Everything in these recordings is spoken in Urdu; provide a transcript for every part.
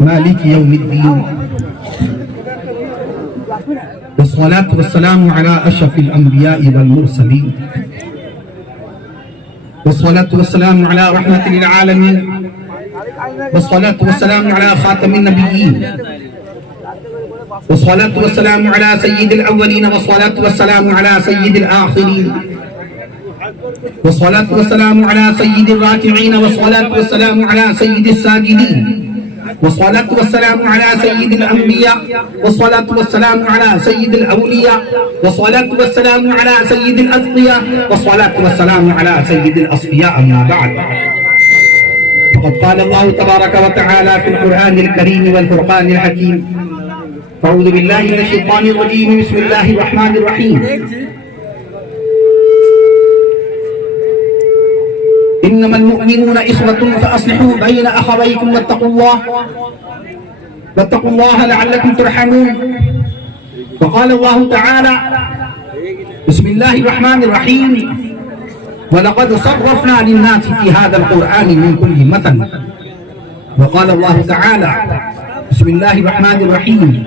مالك يوم الدين والصلاة والسلام على أشرف الأنبياء والمرسلين والصلاة والسلام على رحمة للعالمين والصلاة والسلام على خاتم النبيين والصلاة والسلام على سيد الأولين والصلاة والسلام على سيد الآخرين والصلاة والسلام على سيد الراكعين والصلاة والسلام على سيد الساجدين والصلاة والسلام على سيد الأنبياء والصلاة والسلام على سيد الأولياء والصلاة والسلام على سيد الأتقياء والصلاة والسلام على سيد الأصفياء. أما بعد، فقد قال الله تبارك وتعالى في القرآن الكريم والفرقان الحكيم: أعوذ بالله من الشيطان الرجيم، بسم الله الرحمن الرحيم. إنما المؤمنون إخوة فأصلحوا بين أخويكم واتقوا الله لعلكم ترحمون. وقال الله تعالى: بسم الله الرحمن الرحيم: ولقد صرفنا للناس في هذا القرآن من كل مثل. وقال الله تعالى: بسم الله الرحمن الرحيم: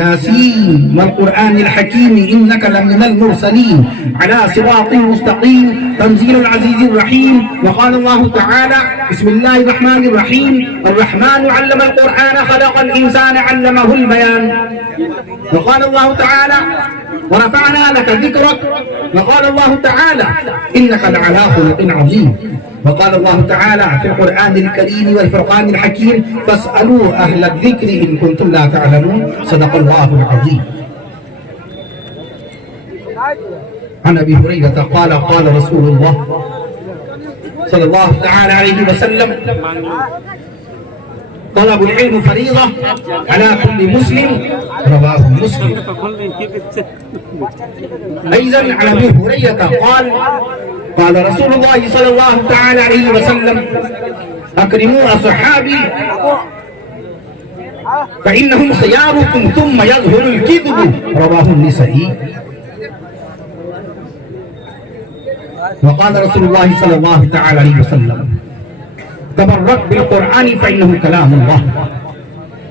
ياسين والقرآن الحكيم إنك لمن المرسلين على صراط مستقيم تنزيل العزيز الرحيم. وقال الله تعالى: بسم الله الرحمن الرحيم: الرحمن علم القرآن خلق الإنسان علمه البيان. وقال الله تعالى: ورفعنا لك ذكرك. وقال الله تعالى: إنك لعلى خلق عظيم. وقال الله تعالى في القرآن الكريم والفرقان الحكيم: فاسألوا أهل الذكر إن كنتم لا تعلمون. صدق الله العظيم. عن أبي هريرة قال: قال رسول الله صلى الله تعالى عليه وسلم: طلب العلم فريضة على كل مسلم. رواه مسلم. أيضا عن أبي هريرة قال: قال رسول الله صلى الله تعالى عليه وسلم: أكرموا أصحابي فإنهم خياركم ثم يظهر الكذب. رواه النسائي. وقال رسول الله صلى الله تعالى عليه وسلم: تبرك بالقرآن فإنه كلام الله.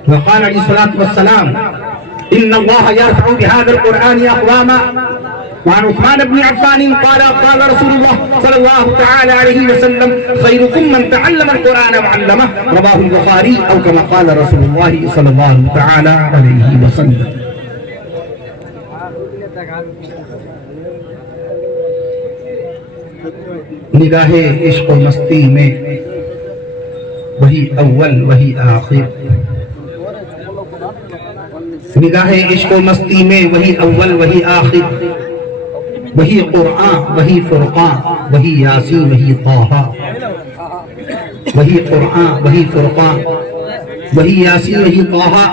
وقال عليه الصلاة والسلام: إن الله يرفع بهذا القرآن أقواما. وعن عثمان بن عفان قال: قال رسول الله صلى الله تعالى عليه وسلم: خيركم من تعلم القرآن وعلمه. رواه البخاري. أو كما قال رسول الله صلى الله تعالى عليه وسلم. نگاہ عشق و مستی میں وہی اول وہی آخر. نگاہ عشق و مستی میں وہی اول وہی آخر. وہی قرآن وہی فرقان وہی یاسین وہی طٰہٰ. وہی قرآن وہی فرقان وہی یاسین وہی طٰہٰ.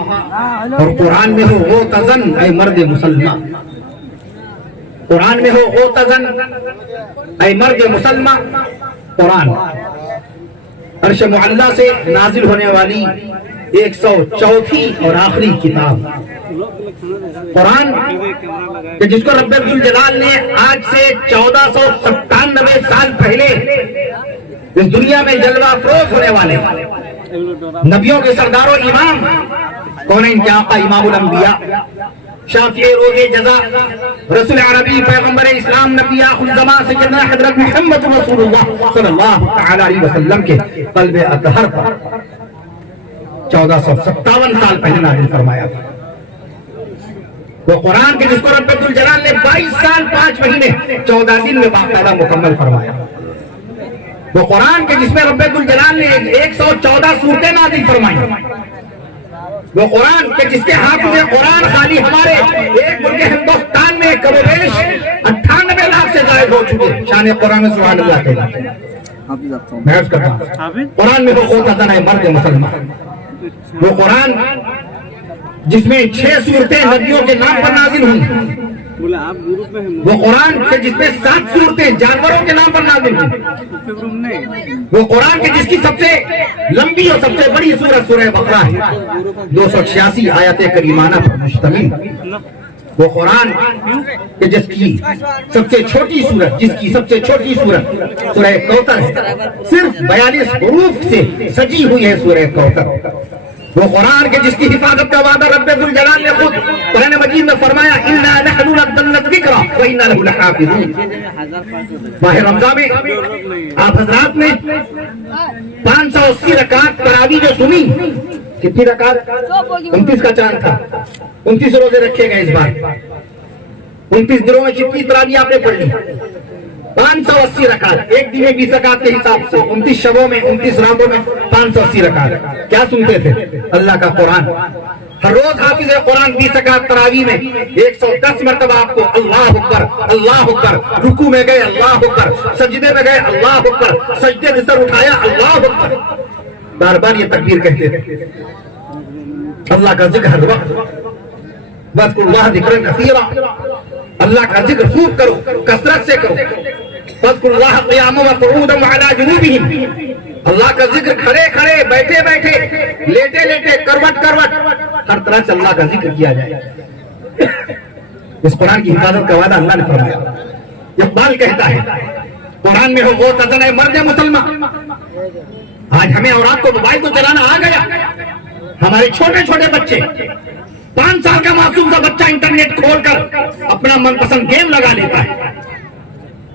اور قرآن میں ہو غوطزن اے مرد مسلمان. قرآن میں ہو غوطزن اے مرد مسلمان. قرآن عرش معلیٰ سے نازل ہونے والی 104 اور آخری کتاب قرآن، کہ جس کو رب الجلال نے آج سے 1497 سال پہلے اس دنیا میں جلوہ افروز ہونے والے نبیوں کے سردار و امام کونین کے آقا امام الانبیاء شافع روز جزا رسول عربی پیغمبر اسلام نبی آخر الزمان سیدنا حضرت محمد رسول اللہ صلی اللہ تعالی علیہ وسلم کے قلب اطہر پر 1457 سال پہلے نازل فرمایا تھا. وہ قرآن کے جس کو رب الجلال نے 22 سال 5 مہینے 14 دن میں باقاعدہ مکمل فرمایا. وہ قرآن کے جس میں رب الجلال نے 114 سورتیں نازل فرمائی. وہ قرآن کہ جس کے حافظ قرآن خالی ہمارے ایک ملک ہندوستان میں کم و بیش 98 لاکھ سے زائد ہو چکے. شان قرآن میں سبحان اللہ کہنا میں عرض کرتا ہوں. قرآن میں وہ غوطہ ہے مرد مسلمان. وہ قرآن جس میں 6 سورتیں نبیوں کے نام پر نازل ہوئی. وہ قرآن کہ جس میں 7 سورتیں جانوروں کے نام پر نازل ہوئی. وہ قرآن کہ جس کی سب سے لمبی اور سب سے بڑی سورت سورہ بقرہ ہے. 286 آیت کریمانہ پر مشتمل. وہ قرآن کہ جس کی سب سے چھوٹی سورت سورہ کوثر ہے، صرف 42 حروف سے سجی ہوئی ہے سورہ کوثر۔ وہ قرآن کے جس کی حفاظت کا وعدہ رب ذوالجلال نے خود قرآن مجید میں فرمایا اِنَّا نَحْنُ نَزَّلْنَا الذِّکْرَ وَإِنَّا لَهُ لَحَافِظُونَ۔ ماہ رمضان میں آپ حضرات نے 580 رکعت تراویح جو سنی، کتنی رکعت؟ 29 کا چاند تھا، 29 روزے رکھے گئے اس بار، 29 دنوں میں کتنی تراویح آپ نے پڑھ لی؟ 580 رکعت، ایک دن میں 20 رکعت کے حساب سے 29 شبوں میں 29 راتوں میں 580 رکعت۔ کیا سنتے تھے؟ اللہ کا قرآن۔ ہر روز حافظ قرآن 20 رکعت تراویح میں 110 مرتبہ آپ کو اللہ اکبر اللہ اکبر، رکوع میں گئے اللہ اکبر، سجدے میں گئے اللہ اکبر، سجدے سے سر اٹھایا اللہ اکبر، بار بار یہ تکبیر کہتے تھے۔ اللہ کا ذکر ہر وقت، وَاذْكُرُوا اللَّهَ ذِكْرًا كَثِيرًا، اللہ کا ذکر خوب کرو، کثرت سے کرو۔ فَاذْكُرُوا اللَّهَ قِيَامًا وَقُعُودًا وَعَلَىٰ جُنُوبِهِمْ، اللہ کا ذکر کھڑے کھڑے، بیٹھے بیٹھے، لیٹے لیٹے، کروٹ کروٹ، ہر طرح سے اللہ کا ذکر کیا جائے۔ اس قرآن کی حفاظت کا وعدہ اللہ نے فرمایا۔ اقبال کہتا ہے قرآن میں ہو وہ تزن ہے مرد مسلمان۔ آج ہمیں اور آپ کو موبائل تو چلانا آ گیا، ہمارے چھوٹے چھوٹے بچے، 5 سال کا معصوم سا بچہ انٹرنیٹ کھول کر اپنا من پسند گیم لگا لیتا ہے۔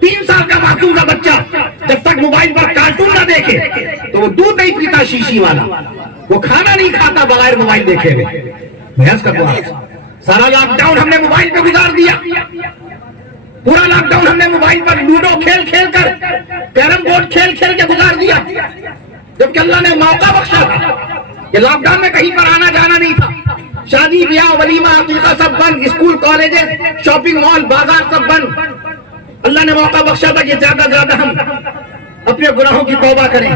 3 سال کا معصوم سا بچہ جب تک موبائل پر کارٹون نہ دیکھے تو وہ دودھ نہیں پیتا شیشی والا، وہ کھانا نہیں کھاتا بغیر موبائل دیکھے ہوئے۔ محض کا دعا، سارا لاک ڈاؤن ہم نے موبائل پہ گزار دیا، پورا لاک ڈاؤن ہم نے موبائل پر لوڈو کھیل کھیل کر، کیرم بورڈ کھیل کھیل کے گزار دیا، جبکہ اللہ نے موقع بخشا تھا کہ لاک ڈاؤن میں کہیں پر آنا جانا نہیں تھا، شادی بیاہ ولیمہ عقیقہ سب بند، اسکول کالجز شاپنگ مال بازار سب بند۔ اللہ نے موقع بخشا تھا کہ زیادہ سے زیادہ ہم اپنے گناہوں کی توبہ کریں۔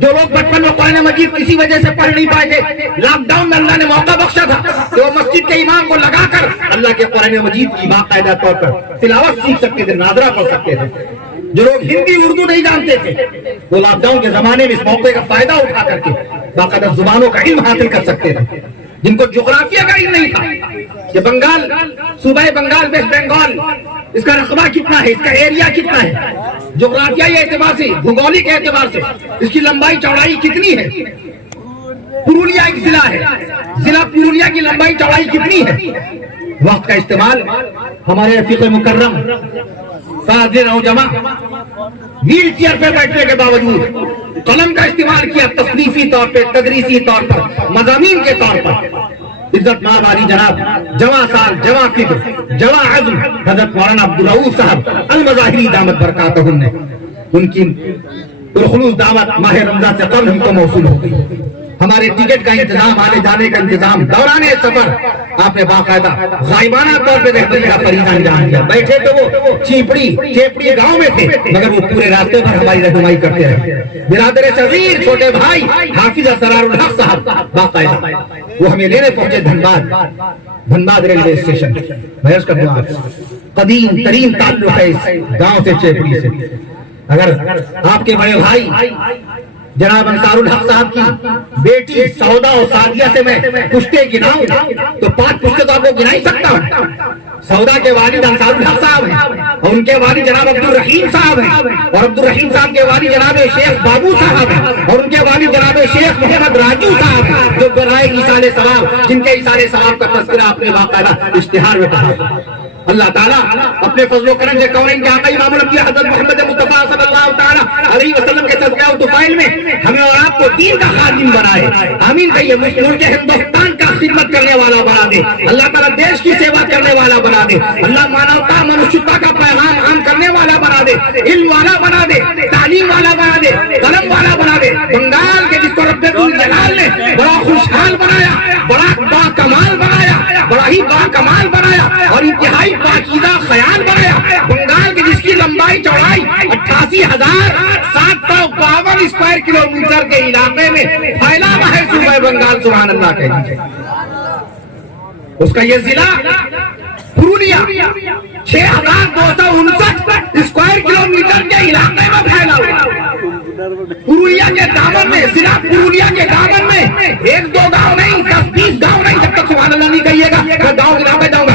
جو لوگ بچپن میں قرآن مجید کسی وجہ سے پڑھ نہیں پائے تھے، لاک ڈاؤن میں اللہ نے موقع بخشا تھا کہ وہ مسجد کے امام کو لگا کر اللہ کے قرآن مجید کی باقاعدہ طور پر تلاوت سیکھ سکتے تھے، ناظرہ پڑھ سکتے تھے۔ جو لوگ ہندی اردو نہیں جانتے تھے وہ لاک ڈاؤن کے زمانے میں اس موقع کا فائدہ اٹھا کر کے باقاعدہ زبانوں کا علم حاصل کر سکتے تھے۔ جن کو جغرافیہ کا علم نہیں تھا کہ بنگال، صوبہ بنگال، ویسٹ بنگال، اس کا رقبہ کتنا ہے، اس کا ایریا کتنا ہے، جغرافیائی اعتبار سے، بھگولک اعتبار سے اس کی لمبائی چوڑائی کتنی ہے۔ پرولیا ایک ضلع ہے، ضلع پرولیا کی لمبائی چوڑائی کتنی ہے۔ وقت کا استعمال ہمارے رفیق مکرم فاضل نوجواں ویل چیئر پہ بیٹھنے کے باوجود قلم کا استعمال کیا، تصنیفی طور پہ، تدریسی طور پر، مضامین کے طور پر۔ عزت ماں والی جناب جواں سال، جواں فکر، جواں عزم حضرت مولانا عبدالرؤوف صاحب المظاہری دامت برکاتہم نے، ان کی پرخلوص دعوت ماہ رمضان سے قبل ہم کو موصول ہو گئی۔ ہمارے ٹکٹ کا انتظام، آنے جانے کا انتظام، دوران سفر آپ نے باقاعدہ غائبانہ طور پہ رہبری کا فریضہ انجام دیا۔ بیٹھے تو وہ چیپڑی گاؤں میں تھے مگر وہ پورے راستے پر ہماری رہنمائی کرتے رہے۔ برادر صغیر چھوٹے بھائی حافظ اسرار الحق صاحب باقاعدہ وہ ہمیں لینے پہنچے دھنباد ریلوے اسٹیشن۔ محض کا دعا، قدیم ترین تعلق ہے اس گاؤں سے، چیپڑی سے۔ اگر آپ کے بڑے بھائی جناب انصار الحق صاحب کی بیٹی سودا اور سعدیہ سے میں پشتے گناؤں تو 5 پشتے تو آپ کو گنا ہی سکتا ہوں۔ سودا کے والد انصار الحق صاحب ہیں اور ان کے والد جناب عبد الرحیم صاحب ہیں، اور عبد الرحیم صاحب کے والد جناب شیخ بابو صاحب ہیں، اور ان کے والد جناب شیخ محمد راجو صاحب ہیں جو برائے ایصال ثواب، جن کے ایصال ثواب کا تذکرہ اپنے باقاعدہ اشتہار میں کہا۔ اللہ تعالیٰ اپنے فضل و کرم سے کونین کے آقا امام الانبیاء حضرت محمد مصطفیٰ صلی اللہ تعالیٰ علیہ وسلم کے صدقہ و طفیل میں ہمیں اور آپ کو دین کا خادم بنائے۔ آمین کہیے۔ ملک ہندوستان کا خدمت کرنے والا بنا دے اللہ تعالیٰ، دیش کی سیوا کرنے والا بنا دے اللہ، مانوتا منشیتا کا پیغام عام کرنے والا بنا دے، علم والا بنا دے، تعلیم والا بنا دے، قلم والا بنا دے۔ بنگال کے جس کو رب ذوالجلال نے بڑا خوشحال بنایا، بڑا باکمال بنایا، بڑا ہی باکمال بنایا اور انتہائی پاکیزہ خیال بنایا، بنگال کی جس کی لمبائی چوڑائی 88,752 اسکوائر کلومیٹر کے علاقے میں پھیلا ہوا ہے صوبہ بنگال، سبحان اللہ کہیے۔ اس کا یہ ضلع پرولیا 6,259 اسکوائر کلومیٹر کے علاقے میں پھیلا ہوا۔ پرولیا کے دامن میں، ضلع پرولیا کے دامن میں 1-2 گاؤں نہیں، 10-20 گاؤں نہیں، جب تک سبحان اللہ نہیں کہیے گا میں گاؤں کے نام پہ جاؤں گا،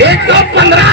115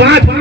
5,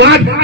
5,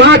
5।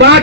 5,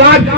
5।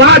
5,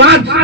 5।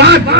5,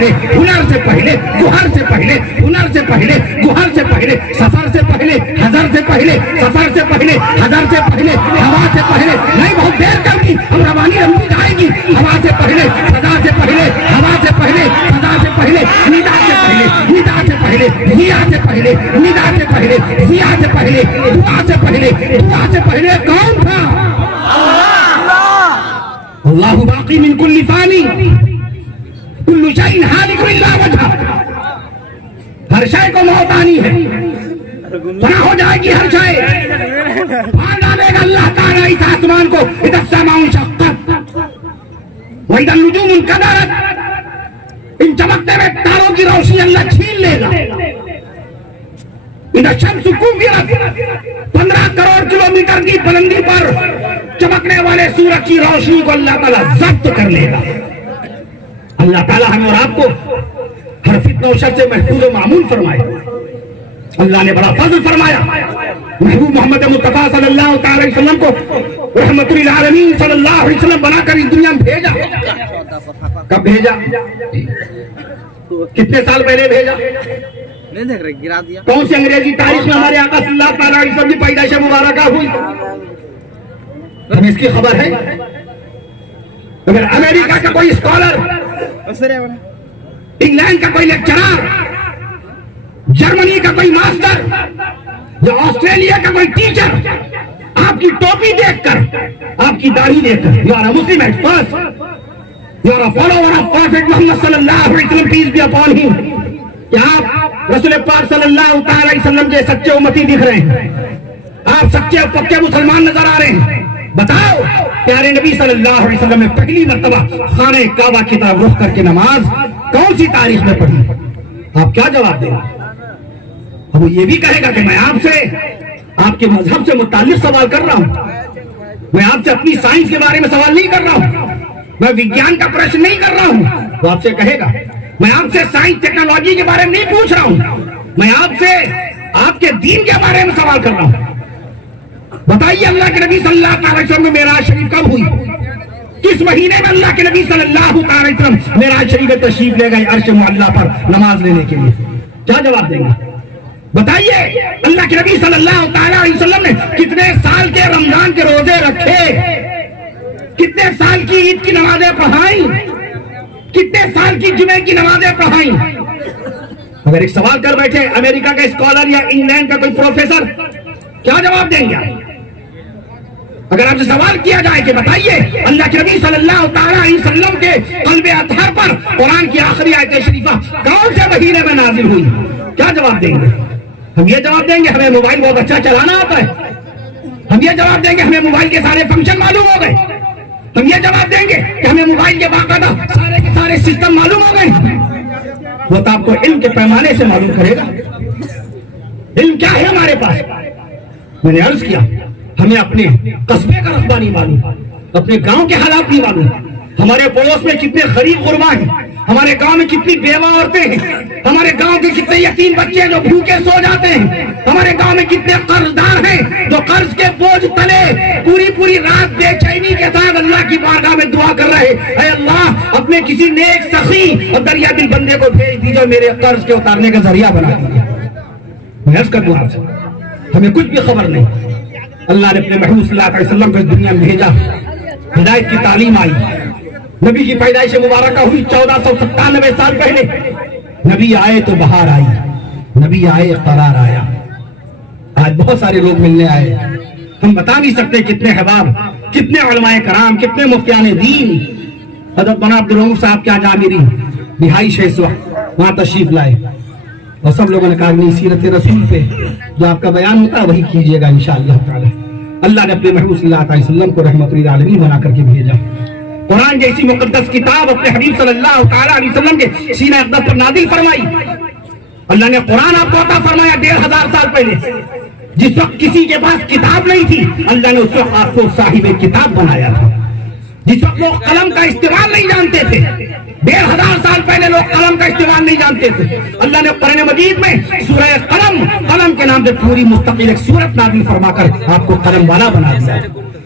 پہلے ہنر سے پہلے گہر سے پہلے ہنر سے پہلے گہر سے پہلے سفر سے پہلے حضر سے پہلے سفر سے پہلے حضر سے پہلے ہوا سے پہلے نہیں بہت دیر کر دی ہم روانی رمضی جائے گی ہوا سے پہلے فضا سے پہلے ہوا سے پہلے فضا سے پہلے ندا سے پہلے ندا سے پہلے ضیا سے پہلے ندا سے پہلے ضیا سے پہلے دعا سے پہلے دعا سے پہلے کون تھا؟ اللہ باقی من کل فانی کل شیء ہالک الا وجہہ ہر شے کو موت آنی ہے فنا ہو جائے گی ہر شے پھاڑ ڈالے گا اللہ تعالیٰ اس آسمان کو اذا السماء انشقت واذا النجوم انکدرت ان چمکتے ہوئے تاروں کی روشنی اللہ چھین لے گا اذا الشمس کورت 15 کروڑ کلومیٹر کی بلندی پر چمکنے والے سورج کی روشنی کو اللہ تعالیٰ ضبط کر لے گا اللہ تعالیٰ ہمیں اور آپ کو ہر فتنہ و شر سے محفوظ و معمول فرمائے اللہ نے بڑا فضل فرمایا محبوب محمد مصطفیٰ صلی اللہ تعالی علیہ وسلم کو رحمت للعالمین صلی اللہ علیہ وسلم بنا کر اس دنیا میں بھیجا کب بھیجا کتنے سال پہلے بھیجا کون سی انگریزی تاریخ میں ہمارے آقا صلی اللہ تعالی علیہ وسلم کی پیدائش مبارکہ ہوئی ہمیں اس کی خبر ہے اگر امریکہ کا کوئی اسکالر انگلینڈ کا کوئی لیکچرر جرمنی کا کوئی ماسٹر یا آسٹریلیا کا کوئی ٹیچر آپ کی ٹوپی دیکھ کر آپ کی داڑھی دیکھ کر you are a Muslim at first you are a follower of prophet Muhammad صلی اللہ علیہ وسلم پیس بی اپون ہم کہ آپ رسول پاک صلی اللہ تعالی علیہ وسلم کے سچے امتی دکھ رہے ہیں آپ سچے اور پکے مسلمان نظر آ رہے ہیں بتاؤ پیارے نبی صلی اللہ علیہ وسلم نے پہلی مرتبہ خانہ کعبہ کی طرف رخ کر کے نماز کون سی تاریخ میں پڑھی آپ کیا جواب دیں گے اب وہ یہ بھی کہے گا کہ میں آپ سے آپ کے مذہب سے متعلق سوال کر رہا ہوں میں آپ سے اپنی سائنس کے بارے میں سوال نہیں کر رہا ہوں میں وگیان کا پرشن نہیں کر رہا ہوں وہ آپ سے کہے گا میں آپ سے سائنس ٹیکنالوجی کے بارے میں نہیں پوچھ رہا ہوں میں آپ سے آپ کے دین کے بارے میں سوال کر رہا ہوں بتائیے اللہ کے نبی صلی اللہ علیہ وسلم میں معراج شریف کب ہوئی کس مہینے میں اللہ کے نبی صلی اللہ علیہ وسلم معراج شریف میں تشریف لے گئے عرش معلیٰ پر نماز لینے کے لیے کیا جواب دیں گے بتائیے اللہ کے نبی صلی اللہ علیہ وسلم نے کتنے سال کے رمضان کے روزے رکھے کتنے سال کی عید کی نمازیں پڑھائیں کتنے سال کی جمعے کی نمازیں پڑھائیں اگر ایک سوال کر بیٹھے امریکہ کا اسکالر یا انگلینڈ کا کوئی پروفیسر کیا جواب دیں گے اگر آپ سے سوال کیا جائے کہ بتائیے اللہ کے نبی صلی اللہ علیہ وسلم کے قلب اطہر پر قرآن کی آخری آیت شریفہ کون سے مہینے میں نازل ہوئی کیا جواب دیں گے ہم یہ جواب دیں گے ہمیں موبائل بہت اچھا چلانا آتا ہے ہم یہ جواب دیں گے ہمیں موبائل کے سارے فنکشن معلوم ہو گئے ہم یہ جواب دیں گے کہ ہمیں موبائل کے باقاعدہ سارے کے سارے سسٹم معلوم ہو گئے وہ تو آپ کو علم کے پیمانے سے معلوم کرے گا علم کیا ہے ہمارے پاس میں نے عرض کیا ہمیں اپنے قصبے کا رقبہ نہیں معلوم اپنے گاؤں کے حالات نہیں معلوم ہمارے پڑوس میں کتنے غریب غربا ہیں ہمارے گاؤں میں کتنی بیوہ عورتیں ہیں ہمارے گاؤں کے کتنے یتیم بچے ہیں جو بھوکے سو جاتے ہیں ہمارے گاؤں میں کتنے قرض دار ہیں جو قرض کے بوجھ تلے پوری رات بے چینی کے ساتھ اللہ کی بارگاہ میں دعا کر رہے اے اللہ اپنے کسی نیک سخی اور دریا دل بندے کو بھیج دیجیے میرے قرض کے اتارنے کا ذریعہ بنا دیجیے میں عرض کر دوں آپ سے ہمیں کچھ بھی خبر نہیں اللہ نے اپنے محبوب صلی اللہ علیہ وسلم کو اس دنیا میں بھیجا ہدایت کی تعلیم آئی نبی کی پیدائش مبارکہ ہوئی 1497 سال پہلے نبی آئے تو بہار آئی نبی آئے قرار آیا آج بہت سارے لوگ ملنے آئے ہم بتا نہیں سکتے کتنے احباب کتنے علماء کرام کتنے مفتیان دین حضرت مولانا عبدالرؤوف صاحب کے آج عامری رہائش ہے اس وقت وہاں تشریف لائے اور سب لوگوں نے کہا نہیں سیرت رسول پہ جو آپ کا بیان ہوتا ہے وہی کیجئے گا انشاءاللہ تعالی اللہ نے اپنے محبوب صلی اللہ علیہ وسلم کو رحمت للعالمین بنا کر کے بھیجا قرآن جیسی مقدس کتاب اپنے حبیب صلی اللہ علیہ وسلم کے سینہ اقدس پر نازل فرمائی اللہ نے قرآن آپ کو عطا فرمایا 1500 سال پہلے جس وقت کسی کے پاس کتاب نہیں تھی اللہ نے اس وقت آپ کو صاحب کتاب بنایا تھا جس وقت لوگ قلم کا استعمال نہیں جانتے تھے 1500 سال پہلے لوگ قلم کا استعمال نہیں جانتے تھے اللہ نے قرآن مجید میں سورہ قلم کے نام سے پوری مستقل ایک سورت نازل فرما کر آپ کو قلم والا بنا دیا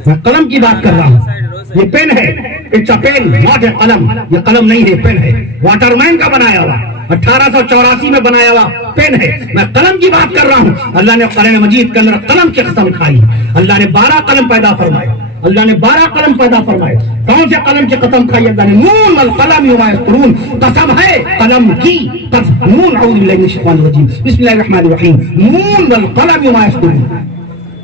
میں قلم کی بات کر رہا ہوں یہ پین ہے, it's a pen not a قلم, یہ قلم نہیں ہے پین ہے, واٹر مین کا بنایا ہوا 1884 میں بنایا ہوا پین ہے, میں قلم کی بات کر رہا ہوں. اللہ نے قرآن مجید کے اندر قلم کی قسم کھائی, اللہ نے 12 قلم پیدا فرمائے, اللہ نے 12 قلم پیدا فرمائے. کون سے قلم کی قسم کھائی؟ اللہ نے نون والقلم وما یسطرون, قسم ہے قلم کی, نون اعوذ باللہ من الشیطان الرجیم بسم اللہ الرحمن الرحیم, نون والقلم وما یسطرون,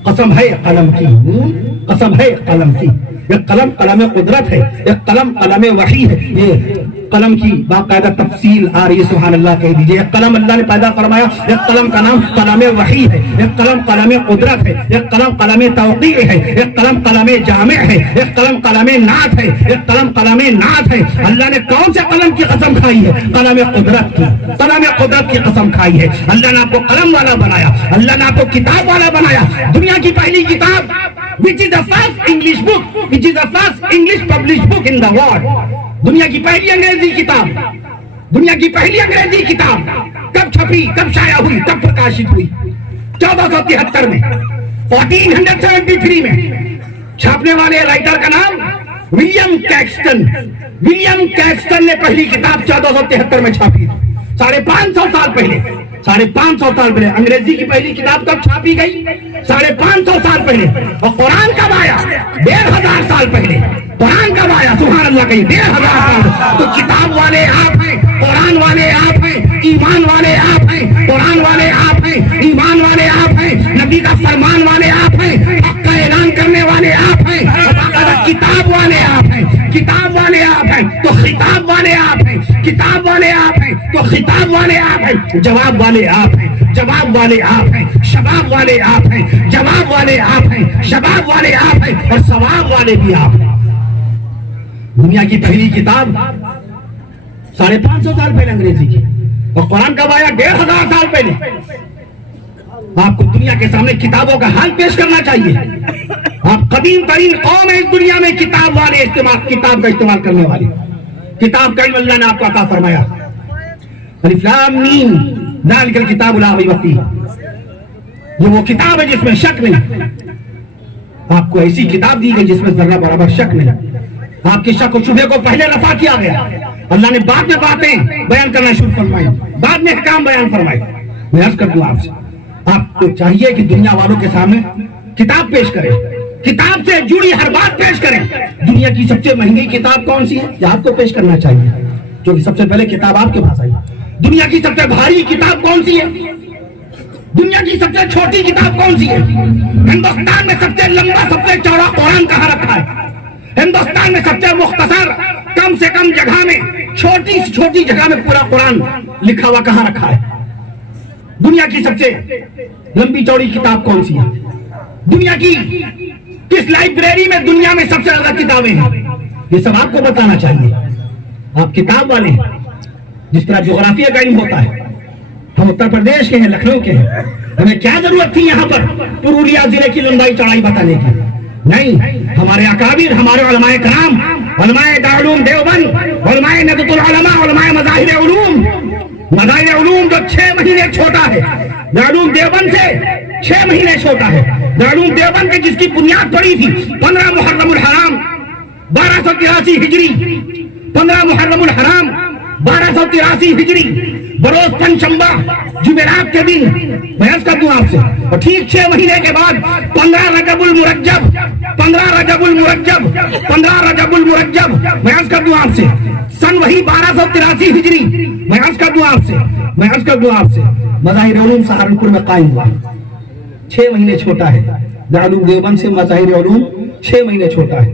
قسم ہے قلم کی, نون قسم ہے قلم کی. ایک قلم قلم قدرت ہے, ایک قلم قلم وحی ہے. یہ قلم کی باقاعدہ تفصیل آ رہی ہے, سبحان اللہ کہہ دیجیے. ایک قلم اللہ نے پیدا فرمایا, ایک قلم کا نام قلم وحی ہے, ایک قلم قلم قدرت ہے, ایک قلم قلم توقیع ہے, ایک قلم قلم جامع ہے, ایک قلم قلم نعت ہے, ایک قلم قلم نعت ہے. اللہ نے کون سے قلم کی قسم کھائی ہے؟ قلم قدرت کی, قلم قدرت کی قسم کھائی ہے. اللہ نے آپ کو قلم والا بنایا, اللہ نے آپ کو کتاب والا بنایا. دنیا کی پہلی کتاب which is the first English book, which is the first English published book in the world. دنیا کی پہلی انگریزی کتاب, دنیا کی پہلی انگریزی کتاب کب چھپی, کب شائع ہوئی, کب پرکاشت ہوئی؟ 1473 میں, 1473 میں. چھاپنے والے رائٹر کا نام ولیم کیکسٹن. ولیم کیکسٹن نے پہلی کتاب 1473 میں چھاپی, 550 سال پہلے. 550 سال پہلے انگریزی کی پہلی کتاب کب چھاپی گئی؟ 550 سال پہلے. اور قرآن کب آیا؟ 1500 سال پہلے. قرآن کب آیا؟ سبحان اللہ کہیں 1500 سال. تو کتاب والے آپ ہیں, قرآن والے آپ ہیں, ایمان والے آپ ہیں, قرآن والے آپ ہیں, ایمان والے آپ ہیں, نبی کا فرمان والے آپ ہیں, حق کا اعلان کرنے والے آپ ہیں, کتاب والے آپ ہیں, کتاب والے آپ ہیں تو خطاب والے آپ ہیں, کتاب والے آپ ہیں تو خطاب والے آپ ہیں, جواب والے آپ ہیں, جواب والے آپ ہیں, شباب والے آپ ہیں, جواب والے آپ ہیں, شباب والے آپ ہیں, اور ثواب والے بھی آپ ہیں. دنیا کی پہلی کتاب 550 سال پہلے انگریزی کی, اور قرآن کب آیا؟ 1500 سال پہلے. آپ کو دنیا کے سامنے کتابوں کا حال پیش کرنا چاہیے. آپ قدیم ترین قوم ہے اس دنیا میں, کتاب والے, کتاب کا استعمال کرنے والے. کتاب کا علم اللہ نے آپ کو عطا فرمایا. الف لام میم ذالک الکتاب لا ریب فیہ, یہ وہ کتاب ہے جس میں شک نہیں. آپ کو ایسی کتاب دی گئی جس میں ذرہ برابر شک نہیں. آپ کے شک و شبہ کو پہلے رفع کیا گیا. اللہ نے بعد میں باتیں بیان کرنا شروع فرمائی, بعد میں احکام بیان فرمائے. میں عرض کر دوں آپ سے, آپ کو چاہیے کہ دنیا والوں کے سامنے کتاب پیش کریں, کتاب سے جڑی ہر بات پیش کریں. دنیا کی سب سے مہنگی کتاب کون سی ہے؟ یہ آپ کو پیش کرنا چاہیے, جو کہ سب سے پہلے کتاب آپ کے پاس آئی. دنیا کی سب سے بھاری کتاب کون سی ہے؟ دنیا کی سب سے چھوٹی کتاب کون سی ہے؟ ہندوستان میں سب سے لمبا, سب سے چوڑا قرآن کہاں رکھا ہے؟ ہندوستان میں سب سے مختصر, کم سے کم جگہ میں, چھوٹی سے چھوٹی جگہ میں پورا قرآن لکھا ہوا کہاں رکھا ہے؟ دنیا کی سب سے لمبی چوڑی کتاب کون سی ہے؟ دنیا کی کس لائبریری میں دنیا میں سب سے زیادہ کتابیں ہیں؟ یہ سب آپ کو بتانا چاہیے. آپ کتاب والے ہیں. جس طرح جغرافیہ کا علم ہوتا ہے, ہم اتر پردیش کے ہیں, لکھنؤ کے ہیں, ہمیں کیا ضرورت تھی یہاں پر پرولیا ضلع کی لمبائی چوڑائی بتانے کی؟ نہیں, ہمارے اکابر, ہمارے علماء کرام, علماء دارالعلوم دیوبند, علماء ندوۃ العلماء, علماء مظاہر علوم, مظاہر علوم جو 6 مہینے چھوٹا ہے, دارالعلوم دیوبند سے 6 مہینے چھوٹا ہے. دارالعلوم دیوبند کی جس کی بنیاد پڑی تھی 15 محرم الحرام 1283 ہجری, 15 محرم الحرام 1283 ہجری, بروز پنچمبا جمعرات کے دن. بحث کر دوں آپ سے, اور ٹھیک 6 مہینے کے بعد 15 رجب المرجب, 15 رجب المرجب, 15 رجب المرجب, بحث کر دوں آپ سے, سن وہی 1283 ہجری. بحث کر دوں آپ سے, بحث کر دوں آپ سے, مظاہر علوم سہارنپور میں قائم ہوا. 6 مہینے چھوٹا ہے. دارالعلوم دیوبند سے مظاہر علوم 6 مہینے چھوٹا ہے.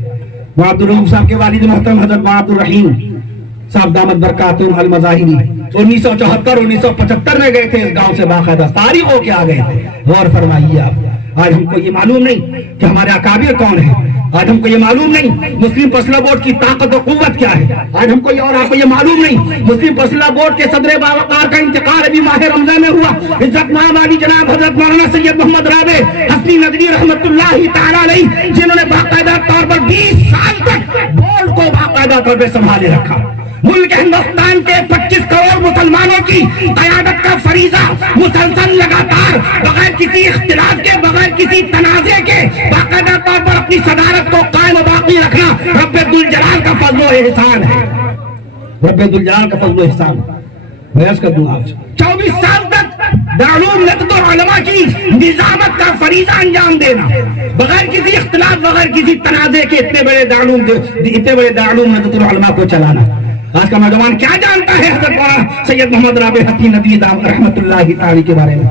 مولانا عبدالرحیم صاحب کے والد محترم حضرت مولانا عبدالرحیم صاحب دامت برکاتہم المظاہری 1974 1975 میں گئے تھے اس گاؤں سے, باقاعدہ تاریخ ہو کے آ گئے تھے. غور فرمائیے آپ, آج ہم کو یہ معلوم نہیں کہ ہمارے اکابر کون ہیں, آج ہم کو یہ معلوم نہیں مسلم فیصلہ بورڈ کی طاقت و قوت کیا ہے, آج ہم کو یہ, اور آپ کو یہ معلوم نہیں مسلم فیصلہ بورڈ کے صدر باوقار کا انتقال ابھی ماہ رمضان میں ہوا. عزت مآب علی جناب حضرت مولانا سید محمد رابع حسنی ندوی رحمۃ اللہ تعالی علیہ, جنہوں نے باقاعدہ طور پر 20 سال تک بورڈ کو باقاعدہ طور پہ سنبھالے رکھا. ملک ہندوستان کے 25 کروڑ مسلمانوں کی قیادت کا فریضہ مسلسل لگاتار بغیر کسی اختلاف کے, بغیر کسی تنازع کے باقاعدہ طور پر اپنی صدارت کو قائم و باقی رکھا. رکھنا رب ذوالجلال کا فضل و احسان ہے، رب ذوالجلال کا فضل و احسان۔ بیعت کر دوں آپ سے 24 سال تک دارالعلوم ندوۃ العلماء کی نظامت کا فریضہ انجام دینا، بغیر کسی اختلاف، بغیر کسی تنازع کے اتنے بڑے دارالعلوم ندوۃ العلماء کو چلانا۔ آج کا نوجوان کیا جانتا ہے حضرت مولانا سید محمد رابع حقی ندوی رحمۃ اللہ تعالی کے بارے میں؟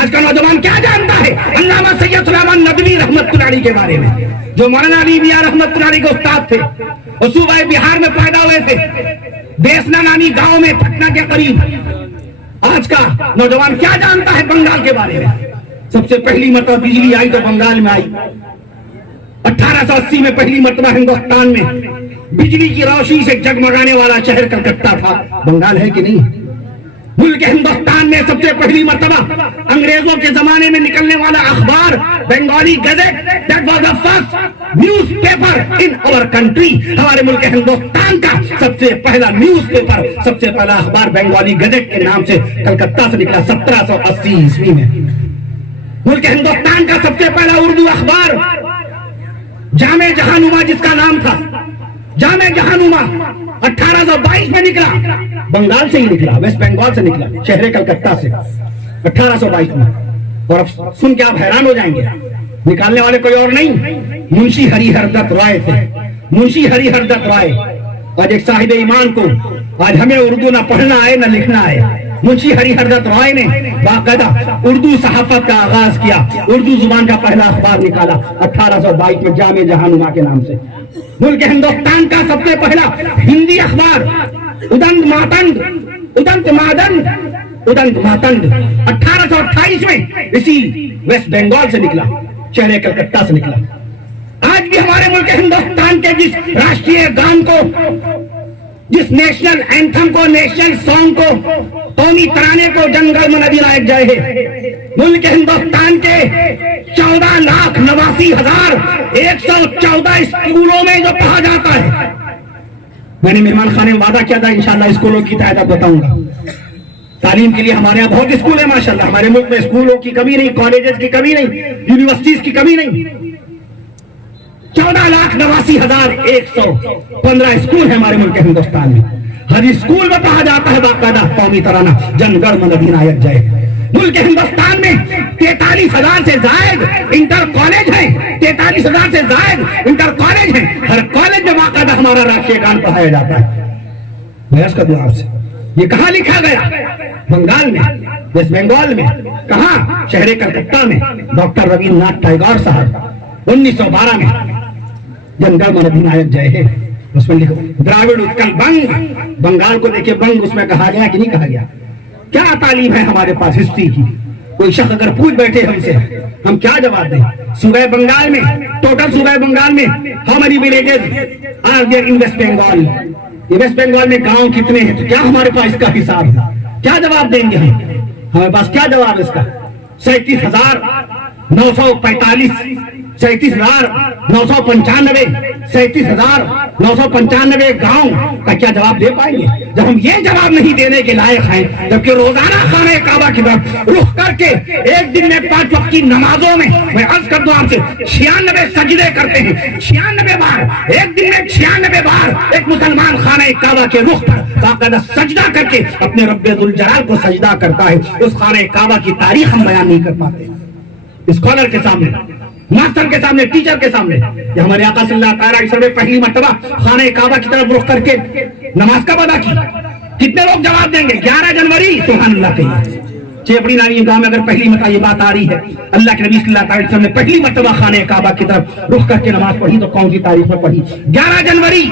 آج کا نوجوان کیا جانتا ہے علامہ سید سلیمان ندوی رحمۃ اللہ علیہ کے بارے میں، جو مولانا علی میاں رحمۃ اللہ علیہ کے استاد تھے اور صوبہ بہار میں پیدا ہوئے تھے، دیسنا نامی گاؤں میں پٹنہ کے قریب۔ آج کا نوجوان کیا جانتا ہے بنگال کے بارے میں؟ سب سے پہلی مرتبہ بجلی آئی تو بنگال میں آئی، 1880 میں پہلی مرتبہ ہندوستان میں بجلی کی روشنی سے جگمگانے والا شہر کلکتہ تھا، بنگال ہے کہ نہیں؟ ملک ہندوستان میں سب سے پہلی مرتبہ انگریزوں کے زمانے میں نکلنے والا اخبار Bengali gazette, that was the first newspaper in our country، ہمارے ملک ہندوستان کا سب سے پہلا نیوز پیپر، سب سے پہلا اخبار بنگالی گزٹ کے نام سے کلکتہ سے نکلا 1780 عیسوی میں۔ ملک ہندوستان کا سب سے پہلا اردو اخبار جامع جہانما، جس کا نام تھا جامع جہانما، 1822 میں نکلا، بنگال سے ہی نکلا، ویسٹ بنگال سے نکلا، شہر کلکتہ سے 1822 میں۔ اور اب سن کے آپ حیران ہو جائیں گے، نکالنے والے کوئی اور نہیں، منشی ہری ہر دت رائے تھے، منشی ہری ہر دت رائے۔ آج ایک صاحب ایمان کو آج ہمیں اردو نہ پڑھنا آئے نہ لکھنا آئے، منشی ہری ہر دت رائے نے باقاعدہ اردو صحافت کا آغاز کیا، اردو زبان کا پہلا اخبار نکالا 1822 میں جامع جہانما کے نام سے۔ ملک ہندوستان کا سب سے پہلا ہندی اخبار ادنت ماتند 1828 میں اسی ویسٹ بنگال سے نکلا، شہر کلکتہ سے نکلا۔ آج بھی ہمارے ملک ہندوستان کے جس راشٹریہ گان کو، جس نیشنل اینتھم کو، نیشنل سانگ کو، قومی ترانے کو جنگل من ادینائک جائے ہے، ملک ہندوستان کے 14,89,114 اسکولوں میں جو پڑھا جاتا ہے۔ میں نے مہمان خانے میں وعدہ کیا تھا انشاءاللہ اسکولوں کی تعداد بتاؤں گا۔ تعلیم کے لیے ہمارے یہاں بہت اسکول ہیں ماشاءاللہ، ہمارے ملک میں اسکولوں کی کمی نہیں، کالجز کی کمی نہیں، یونیورسٹیز کی کمی نہیں۔ 14,89,115 اسکول ہیں ہمارے ملک ہندوستان میں، ہر اسکول میں پڑھا جاتا ہے باقاعدہ قومی ترانہ جن گڑ من ادینائک جائے۔ ملک ہندوستان میں 43,000 سے زائد انٹر کالج ہیں، 43,000 سے زائد انٹر کالج ہیں، ہر کالج میں باقاعدہ ہمارا راشٹریہ گان پڑھایا جاتا ہے۔ بحث کا جواب سے یہ کہاں لکھا گیا؟ بنگال میں، ویسٹ بنگال میں، کہاں؟ شہر کلکتہ میں، ڈاکٹر رابندر ناتھ ٹیگور صاحب 1912 میں جن گڑ من ادینائک جائے ہے، اس میں لکھو دراوڑ اتکل بنگ، بنگال کو دیکھیں بنگ اس میں کہا گیا کہ نہیں کہا گیا؟ کیا تعلیم ہے ہمارے پاس ہسٹری کی؟ کوئی شخص اگر پوچھ بیٹھے ہم سے، ہم کیا جواب دیں؟ صوبہ بنگال میں، ٹوٹل صوبہ بنگال میں how many villages are there in West Bengal? یہ ویسٹ بنگال میں گاؤں کتنے ہیں؟ تو کیا ہمارے پاس اس کا حساب ہے؟ کیا جواب دیں گے ہم؟ ہمارے پاس کیا جواب اس کا؟ 37,945 37,995 37,995 گاؤں کا کیا جواب دے پائیں گے؟ جب ہم یہ جواب نہیں دینے کے لائق ہیں، جبکہ روزانہ خانہ کعبہ کی طرف رخ کر کے ایک دن میں 5 وقت کی نمازوں میں میں عرض کر دوں آپ سے 96 سجدے کرتے ہیں، 96 بار، ایک دن میں 96 بار ایک مسلمان خانہ کعبہ کے رخ پر باقاعدہ سجدہ کر کے اپنے رب ذوالجلال کو سجدہ کرتا ہے۔ اس خانہ کعبہ کی تاریخ ہم بیان نہیں کر پاتے، اسکالر کے سامنے، ماسٹر کے سامنے، ٹیچر کے سامنے۔ یہ ہمارے آقا صلی اللہ تعالیٰ علیہ وسلم پہلی مرتبہ خانہ کعبہ کی طرف رخ کر کے نماز کب ادا کی؟ کتنے لوگ جواب دیں گے؟ 11 جنوری، سبحان اللہ کہیے۔ چیپڑی نامی گاؤں میں اگر پہلی مرتبہ یہ بات آ رہی ہے، اللہ کے نبی صلی اللہ علیہ وسلم نے پہلی مرتبہ خانہ کعبہ کی طرف رخ کر کے نماز پڑھی تو کون سی تاریخ میں پڑھی؟ 11 جنوری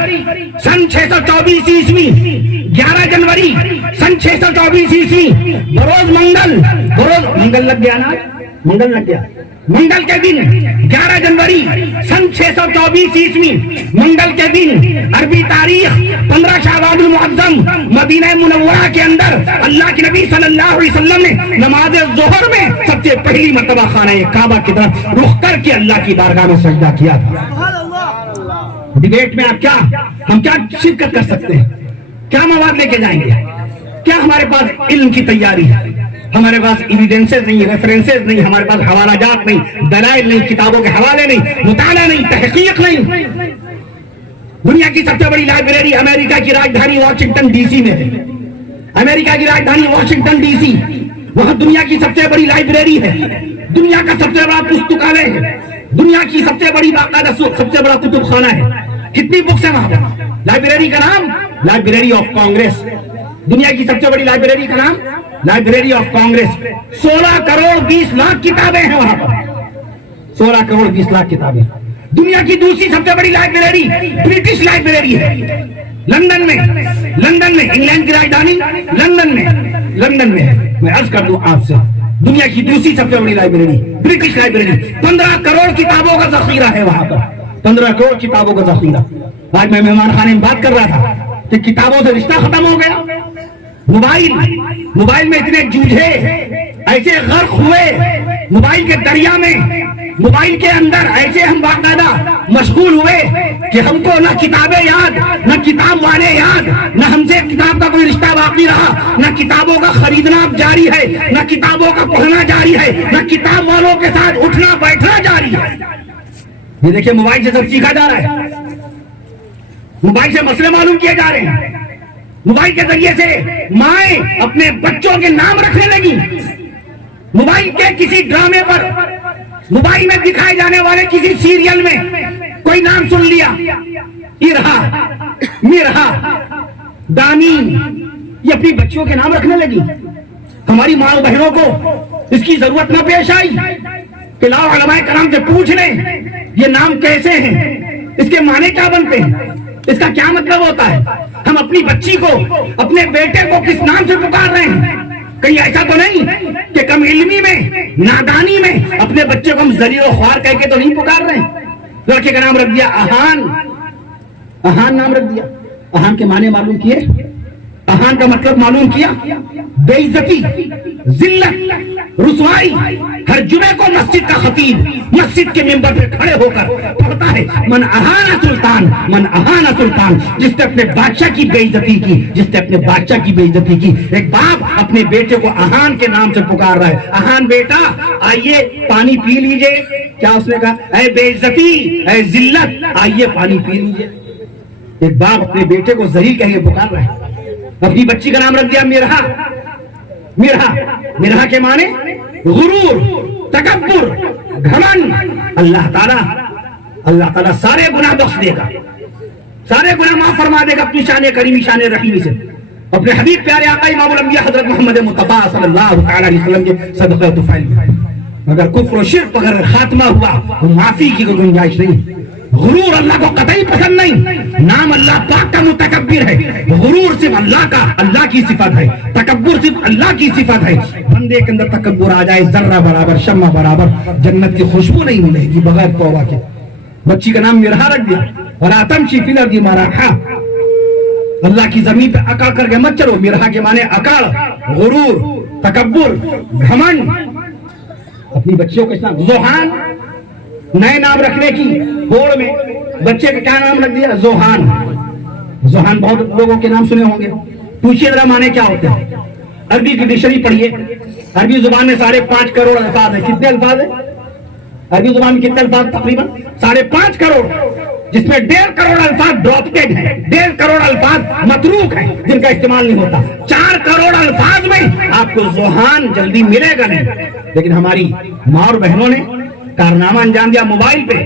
سن 624 عیسوی، 11 جنوری سن 624 عیسوی، بروز منگل، بروز منگل لگ گیا نا، منگل لگ گیا، منگل کے دن 11 جنوری سن 624 عیسوی، منگل کے دن عربی تاریخ 15 شعبان المعظم مدینہ منورہ کے اندر اللہ کے نبی صلی اللہ علیہ وسلم نے نماز ظہر میں سب سے پہلی مرتبہ خانہ کعبہ کی طرف رخ کر کے اللہ کی بارگاہ میں سجدہ کیا تھا۔ ڈیبیٹ میں آپ کیا، ہم کیا شرکت کر سکتے ہیں؟ کیا مواد لے کے جائیں گے؟ کیا ہمارے پاس علم کی تیاری ہے؟ ہمارے پاس ایویڈنسز نہیں، ریفرنسز نہیں، ہمارے پاس حوالہ جات نہیں، دلائل نہیں، کتابوں کے حوالے نہیں، مطالعہ نہیں، تحقیق نہیں۔ دنیا کی سب سے بڑی لائبریری امریکہ کی راجدھانی واشنگٹن ڈی سی میں ہے. امریکہ کی راجدھانی واشنگٹن ڈی سی, وہاں دنیا کی سب سے بڑی لائبریری ہے, دنیا کا سب سے بڑا پستکالیہ ہے, دنیا کی سب سے بڑی باقاعدہ سب سے بڑا کتب خانہ ہے. کتنی بکس ہیں وہاں پر؟ لائبریری کا نام لائبریری آف کانگریس. دنیا کی سب سے بڑی لائبریری کا نام library of Congress. 16 crore 20 lakh کتابیں ہیں وہاں پر. 16 کروڑ 20 لاکھ کتابیں. دنیا کی دوسری سب سے بڑی لائبریری برٹش لائبریری ہے لندن میں. لندن میں, انگلینڈ کی راجدھانی لندن میں ہے. میں عرض کر دوں آپ سے, دنیا کی دوسری سب سے بڑی لائبریری برٹش لائبریری. 15 کروڑ کتابوں کا ذخیرہ ہے وہاں پر. 15 کروڑ کتابوں کا ذخیرہ. آج میں مہمان خانے میں بات کر رہا تھا کہ کتابوں سے رشتہ ختم ہو گیا. موبائل میں اتنے جوجھے ایسے غرق ہوئے, موبائل کے دریا میں, موبائل کے اندر ایسے ہم باقاعدہ مشغول ہوئے کہ ہم کو نہ کتابیں یاد, نہ کتاب والے یاد, نہ ہم سے کتاب کا کوئی رشتہ باقی رہا, نہ کتابوں کا خریدنا جاری ہے, نہ کتابوں کا پڑھنا جاری ہے, نہ کتاب والوں کے ساتھ اٹھنا بیٹھنا جاری ہے. یہ دیکھیں موبائل سے سب سیکھا جا رہا ہے, موبائل سے مسئلے معلوم کیے جا رہے ہیں, موبائل کے ذریعے سے مائیں اپنے بچوں کے نام رکھنے لگی. موبائل کے کسی ڈرامے پر, موبائل میں دکھائے جانے والے کسی سیریل میں کوئی نام سن لیا, ارہا, مرہا, دانی, یہ اپنی بچوں کے نام رکھنے لگی. ہماری ماں بہنوں کو اس کی ضرورت نہ پیش آئی کہ لاؤ علماء کرام سے پوچھ لیں یہ نام کیسے ہیں, اس کے معنی کیا بنتے ہیں, اس کا کیا مطلب ہوتا ہے. ہم اپنی بچی کو, اپنے بیٹے کو کس نام سے پکار رہے ہیں؟ کہیں ایسا تو نہیں کہ کم علمی میں, نادانی میں اپنے بچے کو ہم ذلیل و خوار کہہ کے تو نہیں پکار رہے ہیں؟ لڑکے کا نام رکھ دیا اہان, اہان نام رکھ دیا. اہان کے معنی معلوم کیے, اہان کا مطلب معلوم کیا, بے عزتی, ذلت, رسوائی. ہر جمعے کو مسجد کا خطیب مسجد کے ممبر پہ کھڑے ہو کر پڑھتا ہے من اہانا سلطان, من اہانا سلطان. جس نے اپنے بادشاہ کی بے عزتی کی, جس نے اپنے بادشاہ کی بے عزتی کی. ایک باپ اپنے بیٹے کو اہان کے نام سے پکار رہا ہے, اہان بیٹا آئیے پانی پی لیجئے. کیا اس نے کہا, اے بے عزتی, اے ذلت, آئیے پانی پی لیجئے. ایک باپ اپنے بیٹے کو ذلیل کہہ کے پکار رہا ہے. اپنی بچی کا نام رکھ دیا مرہا. مرہا, مرہا کے معنی غرور, تکبر, گھمنڈ. اللہ تعالیٰ سارے گناہ بخش دے گا, سارے گناہ معاف فرما دے گا اپنی شان کریمی شان رحیمی سے. اپنے حبیب پیارے آقا امام الانبیاء حضرت محمد مصطفیٰ صلی اللہ تعالی علیہ وسلم کے صدقہ طفیل میں. مگر کفر و شرک اگر خاتمہ ہوا تو معافی کی کوئی گنجائش نہیں. غرور اللہ کو قطعی پسند نہیں. نام اللہ پاک کا متکبر ہے. غرور صرف اللہ کا, اللہ کی صفت ہے. تکبر صرف اللہ کی صفت ہے. بندے کے اندر تکبر آ جائے ذرہ برابر, شمع برابر, جنت کی خوشبو نہیں ملے گی بغیر توبہ کے. بچی کا نام مرہا رکھ دیا. اور آتمشی فی الارض مراحا, اللہ کی زمین پہ اکڑ کر کے مت چلو. مرہا کے معنی اکڑ, غرور, تکبر, گھمنڈ. اپنی بچیوں کا نام زوحان, نئے نام رکھنے کی ہوڑ میں بچے کا کیا نام رکھ دیا, زوحان. زوحان بہت لوگوں کے نام سنے ہوں گے. پوچھئے ذرا معنی کیا ہوتے ہیں. عربی کی ڈکشنری پڑھیے. عربی زبان میں 5.5 کروڑ الفاظ ہیں. کتنے الفاظ ہیں عربی زبان میں؟ کتنے الفاظ؟ تقریباً 5.5 کروڑ, جس میں 1.5 کروڑ الفاظ ڈراپڈ ہیں, 1.5 کروڑ الفاظ متروک ہیں جن کا استعمال نہیں ہوتا. 4 کروڑ الفاظ میں آپ کو زوحان جلدی ملے گا نہیں. لیکن ہماری ماں اور بہنوں نے کارنامہ انجام دیا موبائل پہ.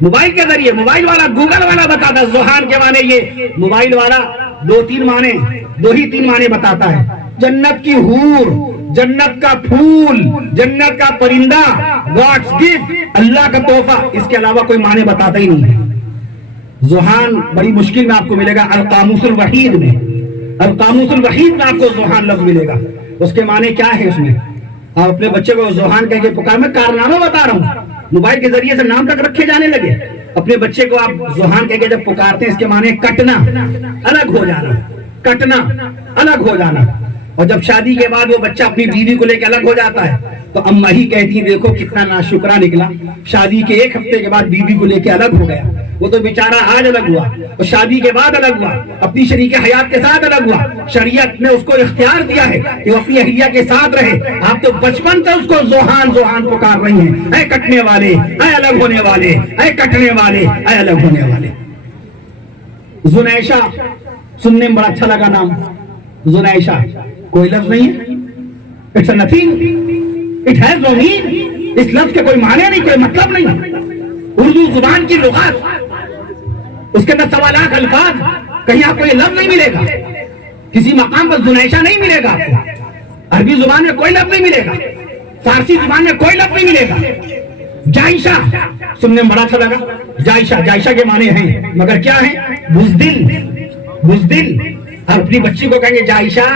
موبائل کے ذریعے موبائل والا, گوگل والا بتاتا ہے زوحان کے معنی یہ. موبائل والا 2 ہی 3 معنی بتاتا ہے. جنت کی حور, جنت کا پھول, جنت کا پرندہ, گاڈز گفٹ, اللہ کا تحفہ. اس کے علاوہ کوئی معنی بتاتا ہی نہیں ہے. زوحان بڑی مشکل میں آپ کو ملے گا القاموس الوحید میں. القاموس الوحید میں آپ کو زوحان لفظ ملے گا. اس کے معنی کیا ہے اس میں؟ آپ اپنے بچے کو زوحان کہہ کے پکار, میں کارنامہ بتا رہا ہوں. موبائل کے ذریعے سے نام تک رکھے جانے لگے. اپنے بچے کو آپ زوحان کہہ کے جب پکارتے ہیں, اس کے معنی کٹنا, الگ ہو جانا, کٹنا, الگ ہو جانا. اور جب شادی کے بعد وہ بچہ اپنی بیوی کو لے کے الگ ہو جاتا ہے تو اماں ہی کہتی ہیں دیکھو کتنا ناشکرا نکلا, شادی کے 1 ہفتے کے بعد بیوی کو لے کے الگ ہو گیا. وہ تو بیچارہ آج الگ ہوا, اور شادی کے بعد الگ ہوا, اپنی شریک حیات کے ساتھ الگ ہوا. شریعت نے اس کو اختیار دیا ہے کہ وہ اپنی اہلیہ کے ساتھ رہے. آپ تو بچپن سے اس کو زوحان زوحان پکار رہی ہیں, اے کٹنے والے, اے الگ ہونے والے, اے کٹنے والے, اے الگ ہونے والے. زنیشہ سننے میں بڑا اچھا لگا نام. زنیشہ کوئی لفظ نہیں ہے. It's a nothing. It has no meaning. اس لفظ کے کوئی معنی نہیں, کوئی مطلب نہیں. اردو زبان کی لغات, اس کے اندر سوالات الفاظ, کہیں آپ کو یہ لفظ نہیں ملے گا. کسی مقام پر زنیشہ نہیں ملے گا آپ کو. عربی زبان میں کوئی لفظ نہیں ملے گا, فارسی زبان میں کوئی لفظ نہیں ملے گا. جائشہ سننے میں بڑا اچھا لگا. جائشہ, جائشہ کے معنی ہیں مگر کیا ہیں؟ بزدل. بزدل. اور اپنی بچی کو کہیں گے جائشہ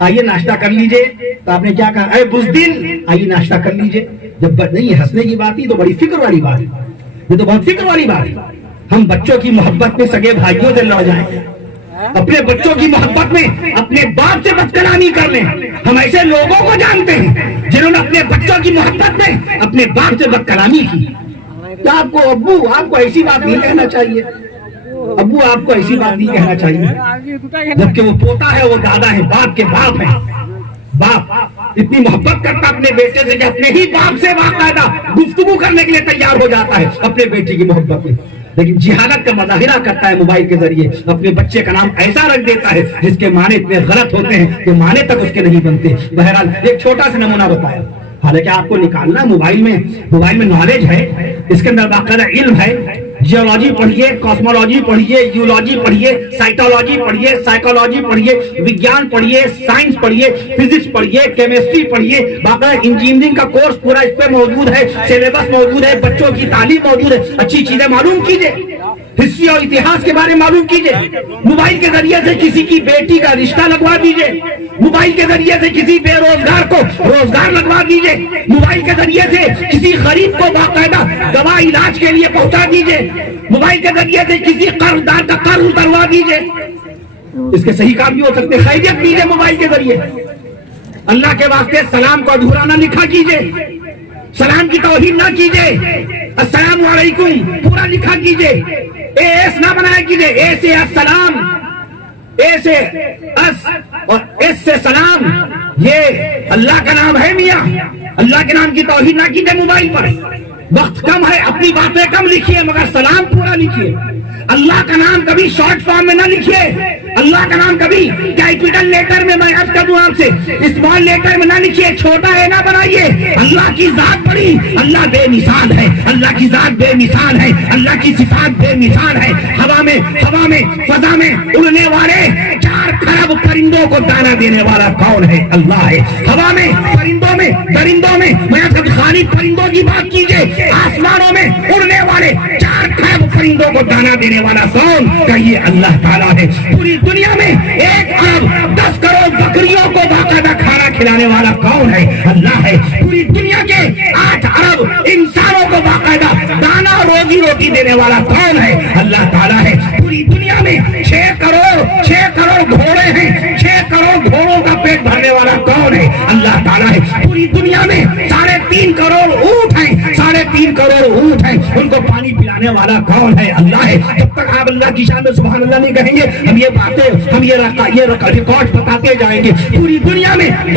آئیے ناشتہ کر لیجئے, تو آپ نے کیا کہا؟ اے بزدل آئیے ناشتہ کر لیجئے. جب نہیں ہنسنے کی بات ہی تو بڑی فکر والی بات ہے. یہ تو بہت فکر والی بات ہے. ہم بچوں کی محبت میں سگے بھائیوں سے لڑ جائیں, اپنے بچوں کی محبت میں اپنے باپ سے بد کلامی کر لیں. ہم ایسے لوگوں کو جانتے ہیں جنہوں نے اپنے بچوں کی محبت میں اپنے باپ سے بد کلامی کی. کیا آپ کو ابو آپ کو ایسی بات نہیں کہنا چاہیے؟ ابو آپ کو ایسی بات نہیں کہنا چاہیے, جبکہ وہ پوتا ہے, وہ دادا ہے, باپ کے باپ ہے. باپ اتنی محبت کرتا اپنے بیٹے سے کہ اپنے ہی باپ سے باقاعدہ گفتگو کرنے کے لیے تیار ہو جاتا ہے اپنے بیٹے کی محبت میں. لیکن جہالت کا مظاہرہ کرتا ہے موبائل کے ذریعے, اپنے بچے کا نام ایسا رکھ دیتا ہے جس کے معنی اتنے غلط ہوتے ہیں کہ معنی تک اس کے نہیں بنتے. بہرحال ایک چھوٹا سا نمونہ بتایا. حالانکہ آپ کو نکالنا موبائل میں نالج ہے, اس کے اندر باقاعدہ علم ہے. جیولوجی پڑھیے, کاسمولوجی پڑھیے, یولوجی پڑھیے, سائٹولوجی پڑھیے, سائیکولوجی پڑھیے, وگیان پڑھیے, سائنس پڑھیے, فزکس پڑھیے, کیمسٹری پڑھیے. باقاعدہ انجینئرنگ کا کورس پورا اس پہ موجود ہے, سلیبس موجود ہے, بچوں کی تعلیم موجود ہے. اچھی چیزیں معلوم کیجیے, ہسٹری اور اتہاس کے بارے میں معلوم کیجیے. موبائل کے ذریعے سے کسی کی بیٹی کا رشتہ لگوا دیجیے. موبائل کے ذریعے سے کسی بے روزگار کو روزگار لگوا دیجیے. موبائل کے ذریعے سے کسی غریب کو باقاعدہ دوا علاج کے لیے پہنچا دیجیے. موبائل کے ذریعے سے کسی قرضدار کا قرض اتروا دیجیے. اس کے صحیح کام بھی ہو سکتے, خیریت کیجیے موبائل کے ذریعے. اللہ کے واسطے سلام کو ادھورا نہ لکھا کیجیے, سلام کی توہین نہ کیجیے. السلام علیکم پورا لکھا کیجیے, اے ایس نہ بنایا کیجیے. اے سے السلام, اے سے اس اور ایس سے سلام. یہ اللہ کا نام ہے میاں, اللہ کے نام کی توہین نہ کیجیے موبائل پر. وقت کم ہے, اپنی باتیں کم لکھیے مگر سلام پورا لکھیے. اللہ کا نام کبھی شارٹ فارم میں نہ لکھیے. اللہ کا نام کبھی کیپٹل لیٹر میں, میں عرض کر دوں آپ سے, اسمال لیٹر میں نہ لکھیے, چھوٹا اے نہ بنائیے. اللہ کی ذات بڑی, اللہ بے مثال ہے, اللہ کی ذات بے مثال ہے, اللہ کی صفات بے مثال ہے. ہوا میں فضا میں اڑنے والے 4 کھرب پرندوں کو دانا دینے والا کون ہے؟ اللہ ہے. ہوا میں, پرندوں میں, درندوں میں, میں خالی پرندوں کی بات کیجیے. آسمانوں میں اڑنے والے 4 کھرب پرندوں کو دانا دینے والا کون؟ کہیے اللہ تعالیٰ ہے. پوری دنیا میں 1 ارب 10 کروڑ بکریوں کو باقاعدہ کھانا کھلانے والا کون ہے؟ اللہ ہے. پوری دنیا کے 8 ارب انسانوں کو باقاعدہ دانا روزی دینے والا کون ہے؟ اللہ تعالیٰ ہے. پوری دنیا میں 6 کروڑ گھوڑے ہیں, 6 کروڑ گھوڑوں کا پیٹ بھرنے والا کون ہے؟ اللہ تعالیٰ ہے. پوری دنیا میں 3.5 کروڑ اونٹ ہیں, 3.5 کروڑ اونٹ ہیں, ان کو پانی پلانے والا کون ہے؟ اللہ ہے. جب تک آپ اللہ کی شان میں سبحان اللہ نہیں کہیں گے, ہم یہ باتیں, ہم یہ ریکارڈ بتاتے جائیں گے. پوری دنیا میں 5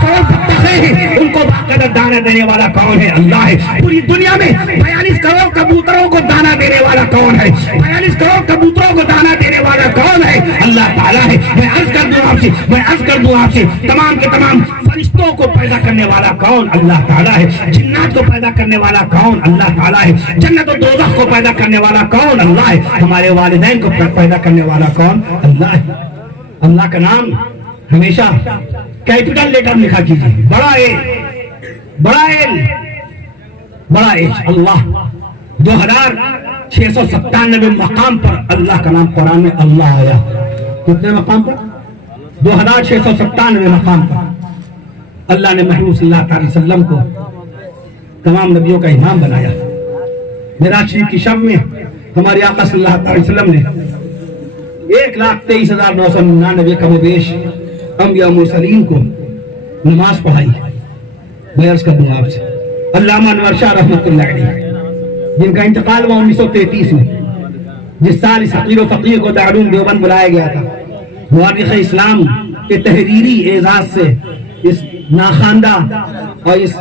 کروڑ بطخیں ہیں, ان کو باقاعدہ دانا دینے والا کون ہے؟ اللہ ہے. پوری دنیا میں 42 کروڑ کبوتروں کو دانا دینے والا کون ہے؟ 42 کروڑ کبوتروں کو دانا دینے والا کون ہے؟ اللہ تعالیٰ ہے. میں عرض کر دوں آپ سے, تمام کے تمام فرشتوں کو پیدا کرنے والا کون؟ اللہ تعالیٰ ہے. جنات کو پیدا کرنے والا کون؟ اللہ تعالیٰ ہے. جنت و دوزخ کو پیدا کرنے والا کون؟ اللہ ہے. ہمارے والدین کو پیدا کرنے والا کون؟ اللہ ہے. اللہ کا نام ہمیشہ کیپٹل لیٹر لکھا کیجیے, بڑا ایل اللہ. 2697 مقام پر اللہ کا نام قرآن میں اللہ آیا. کتنے مقام پر؟ 2697 مقام پر اللہ نے محبوب صلی اللہ علیہ وسلم کو تمام نبیوں کا امام بنایا. معراج شریف کی شب میں ہمارے آقا صلی اللہ علیہ وسلم نے 1,23,999 کم و بیش انبیاء مرسلین کو نماز پڑھائی. میں عرض کر دوں آپ سے, علامہ انور شاہ رحمۃ اللہ علیہ جن کا انتقال ہوا 1933 میں, جس سال اس حقیر و فقیر کو دارالعلوم دیوبند بلایا گیا تھا, مورخ اسلام کے تحریری اعزاز سے اس ناخواندہ اور اس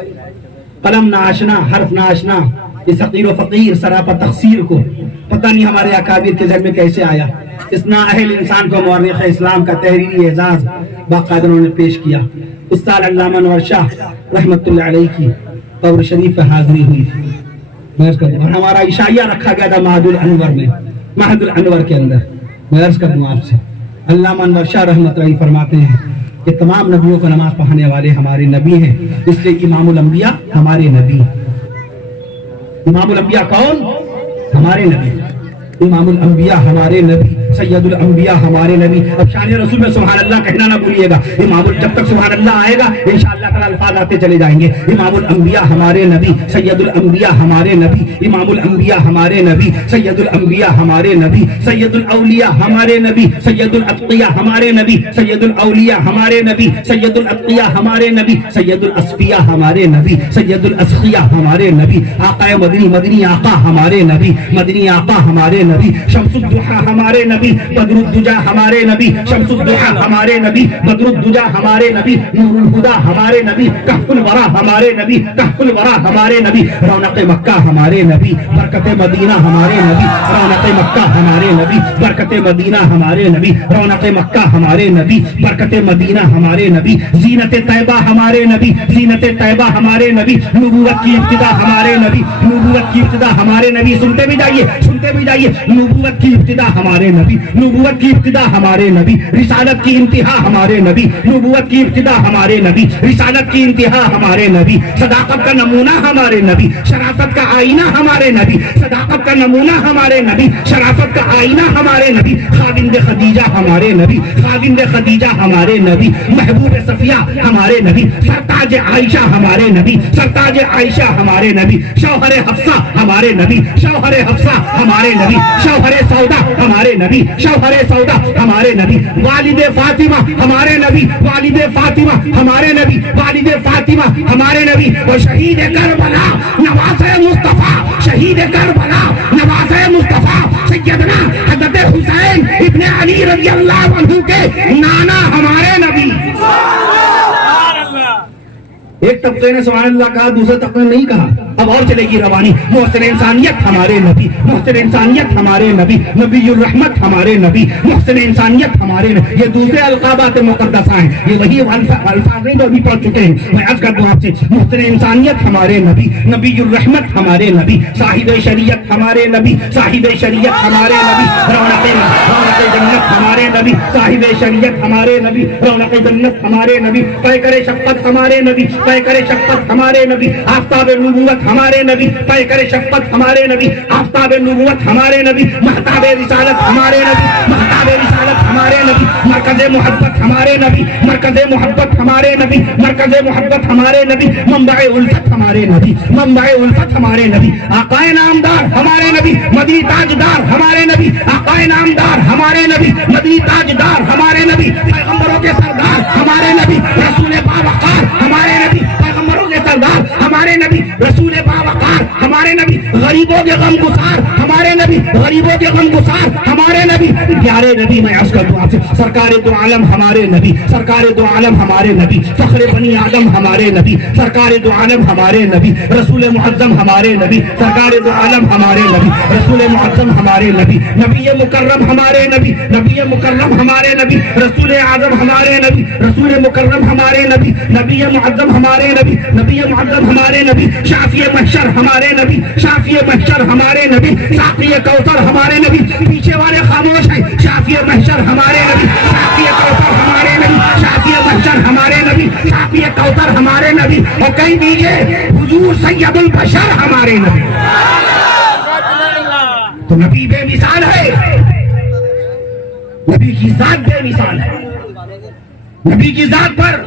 قلم ناشنا, حرف ناشنا, اس حقیر و فقیر سراپا تقصیر کو پتہ نہیں ہمارے اکابر کے ذہن میں کیسے آیا. اس نااہل انسان کو مورخ اسلام کا تحریری اعزاز باقاعدہ انہوں نے پیش کیا. اس سال علامہ انور شاہ رحمۃ اللہ علیہ کی قبر شریف پہ حاضری ہوئی تھی اور ہمارا عشائیہ رکھا گیا تھا معہد الانور میں, معہد الانور کے اندر. میں عرض کر دوں آپ سے, علامہ انور شاہ رحمۃ اللہ فرماتے ہیں کہ تمام نبیوں کو نماز پڑھانے والے ہمارے نبی ہیں, اس لیے امام الانبیاء ہمارے نبی. امام الانبیاء کون؟ ہمارے نبی. امام الانبیاء ہمارے نبی, سید الانبیاء ہمارے نبی. اب شان رسول میں سبحان اللہ کہنا نہ بھولیے گا. جب تک سبحان اللہ آئے گا انشاءاللہ تعالی الفاظ آتے چلے جائیں گے. امام الانبیاء ہمارے نبی, سید الانبیاء ہمارے نبی, امام الانبیاء ہمارے نبی, سید الانبیاء ہمارے نبی, سید الاولیاء ہمارے نبی, سید الاتقیاء ہمارے نبی, سید الاولیاء ہمارے نبی, سید الاتقیاء ہمارے نبی, سید الاسفیاء ہمارے نبی, سید الاسخیاء ہمارے نبی, آقا مدنی, مدنی آقا ہمارے نبی, مدنی آقا ہمارے نبی, شمس الضحیٰ ہمارے نبی, بدر الدجا ہمارے نبی, شمس الضحیٰ ہمارے نبی, بدر الدجا ہمارے نبی, نور الہدیٰ ہمارے نبی, کہف الورا ہمارے نبی, کہف الورا ہمارے نبی, رونق مکہ ہمارے نبی, برکت مدینہ ہمارے نبی, رونق مکہ ہمارے نبی, برکت مدینہ ہمارے نبی, رونق مکہ ہمارے نبی, برکت مدینہ ہمارے نبی, زینت طیبہ ہمارے نبی, زینت طیبہ ہمارے نبی, نبوت کی ابتدا ہمارے نبی, نبوت کی ابتدا ہمارے نبی. سنتے بھی جائیے, سنتے بھی جائیے. نبوت کی ابتدا ہمارے نبی, نبوت کی ابتدا ہمارے نبی, رسالت کی انتہا ہمارے نبی, نبوت کی ابتدا ہمارے نبی, رسالت کی انتہا ہمارے نبی, صداقت کا نمونہ ہمارے نبی, شرافت کا آئینہ ہمارے نبی, صداقت کا نمونہ ہمارے نبی, شرافت کا آئینہ ہمارے نبی, خادم خدیجہ ہمارے نبی, خادم خدیجہ ہمارے نبی, محبوب صفیہ ہمارے نبی, سرتاج عائشہ ہمارے نبی, سرتاج عائشہ ہمارے نبی, شوہر حفصہ ہمارے نبی, شوہر حفصہ ہمارے نبی, شوہر سودا ہمارے نبی, شوہر سودا ہمارے نبی, والد فاطمہ ہمارے نبی, والد فاطمہ ہمارے نبی, والد فاطمہ ہمارے نبی, اور شہید کربلا نواز مصطفیٰ, شہید کربلا نواز مصطفیٰ سیدنا حضرت حسین ابن علی رضی اللہ عنہ کے نانا ہمارے نبی. ایک طبقے نے سبحان اللہ کہا, دوسرے طبقے نے نہیں کہا. اب اور چلے گی روانی. محسن انسانیت ہمارے نبی, محسن انسانیت ہمارے نبی, نبی الرحمت ہمارے نبی, محسن انسانیت ہمارے نبی. یہ دوسرے القابات مقدسہ ہیں, یہ وہی الفاظ ہیں جو ابھی پڑھ چکے ہیں. میں عرض کر دوں آپ سے, محسن انسانیت ہمارے نبی, نبی الرحمت ہمارے نبی, صاحب شریعت ہمارے نبی, صاحب شریعت ہمارے نبی, رونق جنت ہمارے نبی, صاحب شریعت ہمارے نبی, رونق جنت ہمارے نبی, پیکر شفقت ہمارے نبی, پیکر شفقت ہمارے نبی, آفتاب نبوت ہمارے نبی, پیکر شفقت ہمارے نبی, آفتاب نبوت ہمارے نبی, مہتاب رسالت ہمارے نبی, مہتاب رسالت ہمارے نبی, مرکز محبت ہمارے نبی, مرکز محبت ہمارے نبی, مرکز محبت ہمارے نبی, منبع الفت ہمارے نبی, منبع الفت ہمارے نبی, آقائے نامدار ہمارے نبی, مدنی تاجدار ہمارے نبی, آقائے نامدار ہمارے نبی, مدنی تاجدار ہمارے نبی, پیغمبروں کے سردار ہمارے نبی, رسول باوقار ہمارے نبی, پیغمبروں کے سردار ہمارے نبی, رسول باوقار ہمارے نبی, غریبوں کے غم گسار ہمارے نبی, غریبوں کے غم گسار ہمارے نبی, پیارے نبی. میں عرض کر دوں آپ سے, سرکار دو عالم ہمارے نبی, سرکار دو عالم ہمارے نبی, فخر بنی آدم ہمارے نبی, سرکار دو عالم ہمارے نبی, رسول معظم ہمارے نبی, سرکار دو عالم ہمارے نبی, رسول معظم ہمارے نبی, نبی مکرم ہمارے نبی, نبی مکرم ہمارے نبی, رسول اعظم ہمارے نبی, رسول مکرم ہمارے نبی, نبی معظم ہمارے نبی, نبی معظم ہمارے نبی, شافی محشر ہمارے نبی, شافی محشر ہمارے نبی, ساقی کوثر ہمارے نبی. پیچھے والے خاموش ہیں. شافی محشر ہمارے نبی, ساقی کوثر ہمارے نبی, شافی محشر ہمارے نبی, ساقی کوثر ہمارے نبی, اور کہیں دیجئے حضور سید البشر ہمارے نبی. تو نبی بے مثال ہے, نبی کی ذات بے مثال ہے. نبی کی ذات پر,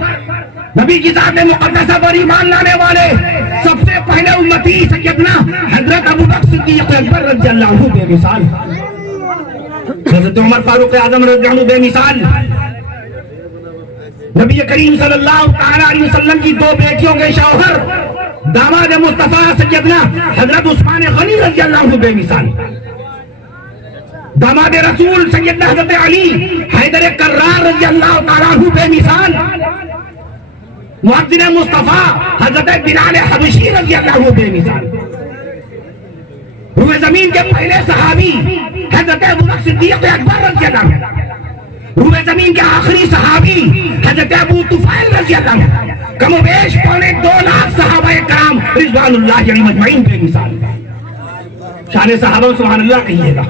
نبی کی ذات مقدسہ پر ایمان لانے والے سب سے پہلے امتی سیدنا حضرت ابوبکر صدیق اکبر رضی اللہ عنہ بے مثال, حضرت عمر فاروق اعظم رضی اللہ عنہ بے مثال, نبی کریم صلی اللہ تعالی علیہ وسلم کی دو بیٹیوں کے شوہر داماد مصطفیٰ سیدنا حضرت عثمان غنی رضی اللہ عنہ بے مثال, داماد رسول سیدنا حضرت علی حیدر کرار رضی اللہ تعالیٰ عنہ بے مثال, مؤذن مصطفیٰ حضرت بلال حبشی رضی اللہ عنہ بے مثال, روح زمین کے پہلے صحابی حضرت ابوبکر صدیق اکبر رضی اللہ عنہ، روئے زمین کے آخری صحابی حضرت ابو طفیل رضی اللہ عنہ، کم و بیش 2.25 لاکھ صحابہ کرام رضوان اللہ علیہم اجمعین بے مثال۔ شان صحابہ سبحان اللہ کہیے گا،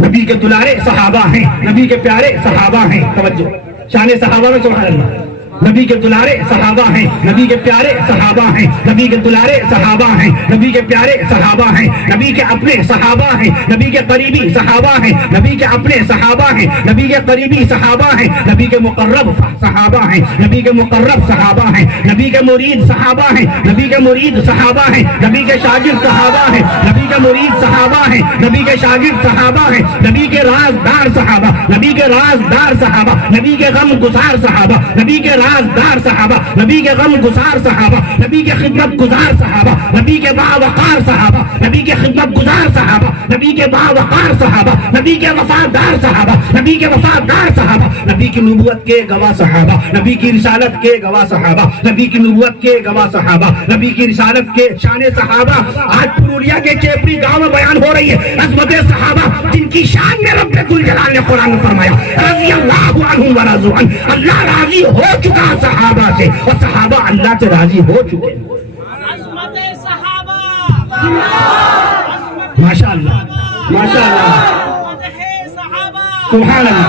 نبی کے دلارے صحابہ ہیں، نبی کے پیارے صحابہ ہیں، توجہ، شان صحابہ میں سبحان اللہ، نبی کے دلارے صحابہ ہیں، نبی کے پیارے صحابہ ہیں، نبی کے دلارے صحابہ ہیں، نبی کے پیارے صحابہ ہیں، نبی کے اپنے صحابہ ہیں، نبی کے قریبی صحابہ ہیں، نبی کے اپنے صحابہ ہیں، نبی کے قریبی صحابہ ہیں، نبی کے مقرب صحابہ ہیں، نبی کے مقرب صحابہ ہیں، نبی کے مرید صحابہ ہیں، نبی کے مرید صحابہ ہیں، نبی کے شاگرد صحابہ ہیں، نبی کے مرید صحابہ ہیں، نبی کے شاگرد صحابہ ہیں، نبی کے رازدار صحابہ، نبی کے رازدار صحابہ، نبی کے غم گسار صحابہ، نبی کے رازدار صحابہ، نبی کے غم گسار صحابہ، نبی کے خدمت گزار صحابہ، نبی کے باوقار صحابہ، نبی کے خدمت گزار صحابہ، نبی کے باوقار صحابہ، نبی کے وفادار صحابہ، نبی کے وفادار صحابہ، نبی کی نبوت کے گواہ صحابہ، نبی کی رسالت کے گواہ صحابہ، نبی کی نبوت کے گواہ صحابہ، نبی کی رسالت کے شان صحابہ۔ آج پرولیا کے چیپری گاؤں میں بیان ہو رہی ہے عظمت صحابہ، جن کی شان میں رب ذوالجلال نے قرآن میں فرمایا رضی اللہ عنہم ورضوا عنہ، اللہ راضی ہو چکا صحابہ سے اور صحابہ اللہ سے راضی ہو چکے۔ عظمت صحابہ، ماشاء اللہ، ماشاء اللہ، مدح صحابہ، سبحان اللہ،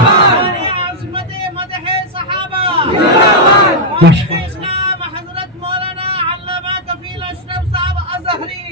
عظمت مدح صحابہ، ماشاء اللہ۔ اسلام حضرت مولانا علامہ کفیل اشرف صاحب ازہری،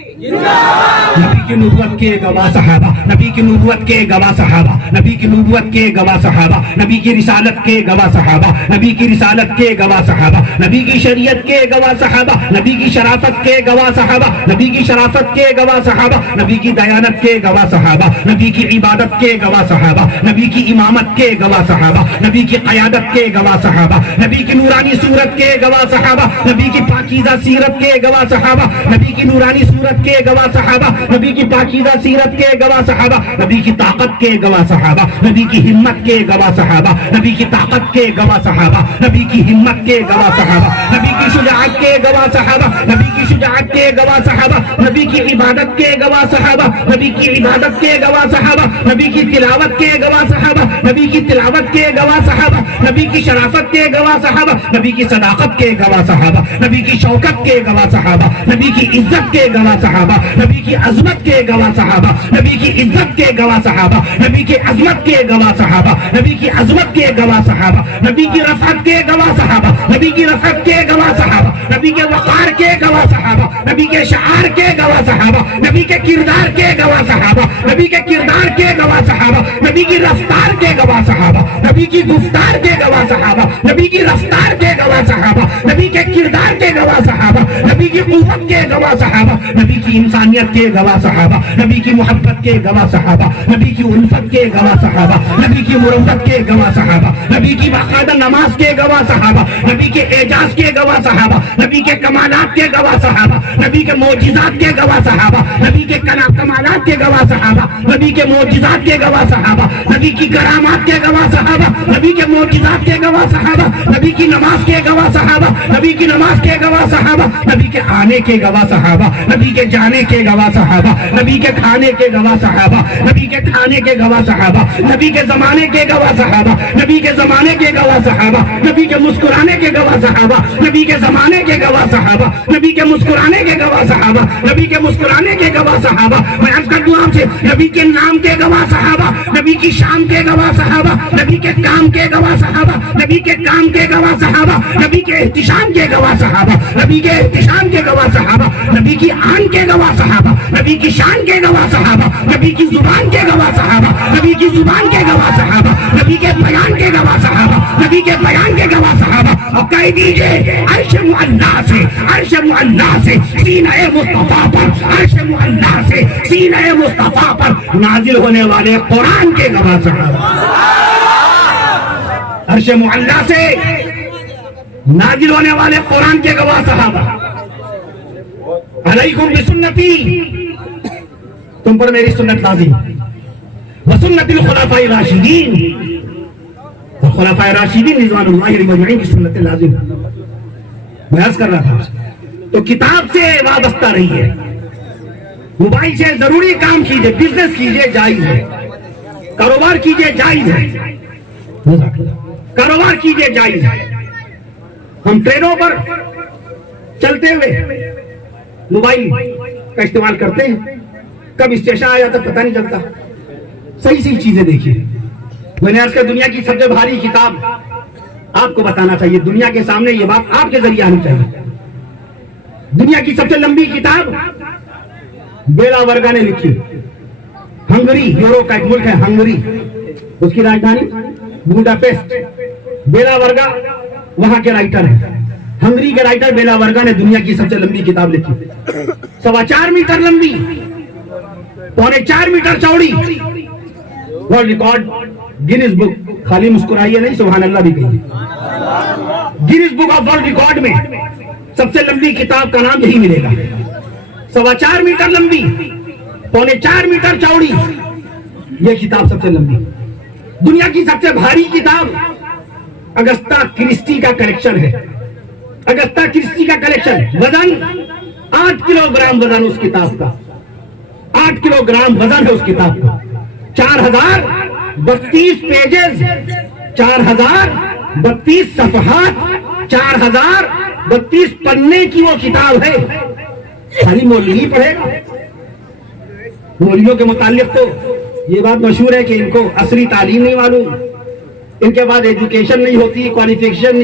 نبی کی نبوت کے گواہ صحابہ، نبی کی نبوت کے گواہ صحابہ، نبی کی نبوت کے گواہ صحابہ، نبی کی رسالت کے گواہ صحابہ، نبی کی رسالت کے گواہ صحابہ، نبی کی شریعت کے گواہ صحابہ، نبی کی شرافت کے گواہ صحابہ، نبی کی شرافت کے گواہ صحابہ، نبی کی دیانت کے گواہ صحابہ، نبی کی عبادت کے گواہ صحابہ، نبی کی امامت کے گواہ صحابہ، نبی کی قیادت کے گواہ صحابہ، نبی کی نورانی صورت کے گواہ صحابہ، نبی کی پاکیزہ سیرت کے گواہ صحابہ، نبی کی نورانی صورت کے گواہ صحابہ، نبی کی پاکیزہ سیرت کے گواہ صحابہ، نبی کی طاقت کے گواہ صحابہ، نبی کی ہمت کے گواہ صحابہ، نبی کی طاقت کے گواہ صحابہ، نبی کی ہمت کے گواہ صحابہ، نبی کی شجاعت کے گواہ صحابہ، نبی کی شجاعت کے گواہ صحابہ، نبی کی عبادت کے گواہ صحابہ، نبی کی عبادت کے گواہ صحابہ، نبی کی تلاوت کے گواہ صحابہ، نبی کی تلاوت کے گواہ صحابہ، نبی کی شرافت کے گواہ صحابہ، نبی کی صداقت کے گواہ صحابہ، نبی کی شوکت کے گواہ صحابہ، نبی کی عزت کے گواہ صحابہ، نبی کی عظمت کے گواہ صحابہ، نبی کی عزت کے گواہ صحابہ، نبی کی عظمت کے گواہ صحابہ، نبی کی عظمت کے گواہ صحابہ، نبی کی رفعت کے گواہ صحابہ، نبی کی رفعت کے گواہ صحابہ، نبی کے وقار کے گواہ صحابہ، نبی کے شعار کے گواہ صحابہ، نبی کے کردار کے گواہ صحابہ، نبی کے کردار کے گواہ صحابہ، نبی کی رفتار کے گواہ صحابہ، نبی کی گفتار کے گواہ صحابہ، نبی کی رفتار کے گواہ صحابہ، نبی کے کردار کے گواہ صحابہ، نبی کی قوت کے گواہ صحابہ، نبی کی انسانیت کے گواہ صحابہ، نبی کی محبت کے گواہ صحابہ، نبی کی الفت کے گواہ صحابہ، نبی کی مربت کے گواہ صحابہ، نبی کی باقاعدہ نماز کے گواہ صحابہ، نبی کے اعجاز کے گواہ صحابہ، نبی کے کمالات کے گواہ صحابہ، نبی کے معجزات کے گواہ صحابہ، نبی کے کمالات کے گواہ صحابہ، نبی کے معجزات کے گواہ صحابہ، نبی کی کرامات کے گواہ صحابہ، نبی کے معجزات کے گواہ صحابہ، نبی کی نماز کے گواہ صحابہ، نبی کی نماز کے گواہ صحابہ، نبی کے آنے کے گواہ صحابہ، نبی کے جانے کے گواہ صحابہ، نبی کے کھانے کے گواہ صحابہ، نبی کے کھانے کے گواہ صحابہ، نبی کے زمانے کے گواہ صحابہ، نبی کے زمانے کے گواہ صحابہ، نبی کے مسکرانے کے گواہ صحابہ، نبی کے زمانے کے گواہ صحابہ، نبی کے مسکرانے کے گواہ صحابہ، نبی کے مسکرانے کے گواہ صحابہ، میں عرض کر دوں آپ سے نبی کے نام کے گواہ صحابہ، نبی کی شام کے گواہ صحابہ، نبی کے کام کے گواہ صحابہ، نبی کے کام کے گواہ صحابہ، نبی کے احتشام کے گواہ صحابہ، نبی کے احتشام کے گواہ صحابہ، نبی کی آن کے گواہ صحابہ، نبی کی شان کے گواہ صحابہ، نبی کی زبان کے گواہ صحابہ، نبی کی زبان کے گواہ صحابہ، نبی کے بیان کے گواہ صحابہ، نبی کے بیان کے گواہ صحابہ، اور کہہ دیجئے عرش معلیٰ سے، عرش معلیٰ سے سینہ مصطفیٰ پر، عرش معلیٰ سے سینہ مصطفیٰ پر نازل ہونے والے قرآن کے گواہ صحابہ، عرش معلیٰ سے نازل ہونے والے قرآن کے گواہ صحابہ، علیکم بسنتی، تم پر میری سنت لازم، وسنت الخلفاء الراشدین، اور خلفاء راشدین رضوان اللہ علیہم اجمعین کی سنت لازم۔ میں عرض کر رہا تھا تو کتاب سے وابستہ رہی ہے، موبائل سے ضروری کام کیجئے، بزنس کیجئے، جائز ہے، کاروبار کیجئے، جائز ہے، کاروبار کیجئے، جائز ہے۔ ہم ٹرینوں پر چلتے ہوئے موبائل کا استعمال کرتے ہیں، کب اسٹیشن آ جاتا پتہ نہیں چلتا۔ صحیح صحیح چیزیں دیکھیے۔ میں نے عرض کیا دنیا کی سب سے بھاری کتاب آپ کو بتانا چاہیے، دنیا کے سامنے یہ بات آپ کے ذریعے آنی چاہیے۔ دنیا کی سب سے لمبی کتاب بیلا ورگا نے لکھی، ہنگری، یورپ کا ایک ملک ہے ہنگری، اس کی راجدھانی بوڈاپیسٹ۔ بیلا ورگا وہاں کے رائٹر ہیں، ہنگری کے رائٹر بیلا ورگا نے دنیا کی سب سے لمبی کتاب لکھی، 4.25 میٹر لمبی، 3.25 میٹر چوڑی، ورلڈ ریکارڈ گینس بک، خالی مسکرائیے نہیں سبحان اللہ بھی کہیے، grains book of world record میں سب سے لمبی کتاب کا نام یہی ملے گا۔ 4.25 میٹر لمبی، 3.25 میٹر چوڑی، یہ کتاب سب سے لمبی۔ دنیا کی سب سے بھاری کتاب اگستا کرسٹی کا کلیکشن ہے، اگستا کرسٹی کا کلیکشن، وزن 8 کلو گرام وزن اس کتاب کا، 8 کلو گرام وزن ہے اس کتاب کا، 4032 پیجز، 4032 صفحات، 4032 پنے کی وہ کتاب ہے۔ خالی مولوی پڑھے گا؟ مولویوں کے متعلق تو یہ بات مشہور ہے کہ ان کو عصری تعلیم نہیں معلوم، ان کے بعد ایجوکیشن نہیں ہوتی، کوالیفیکیشن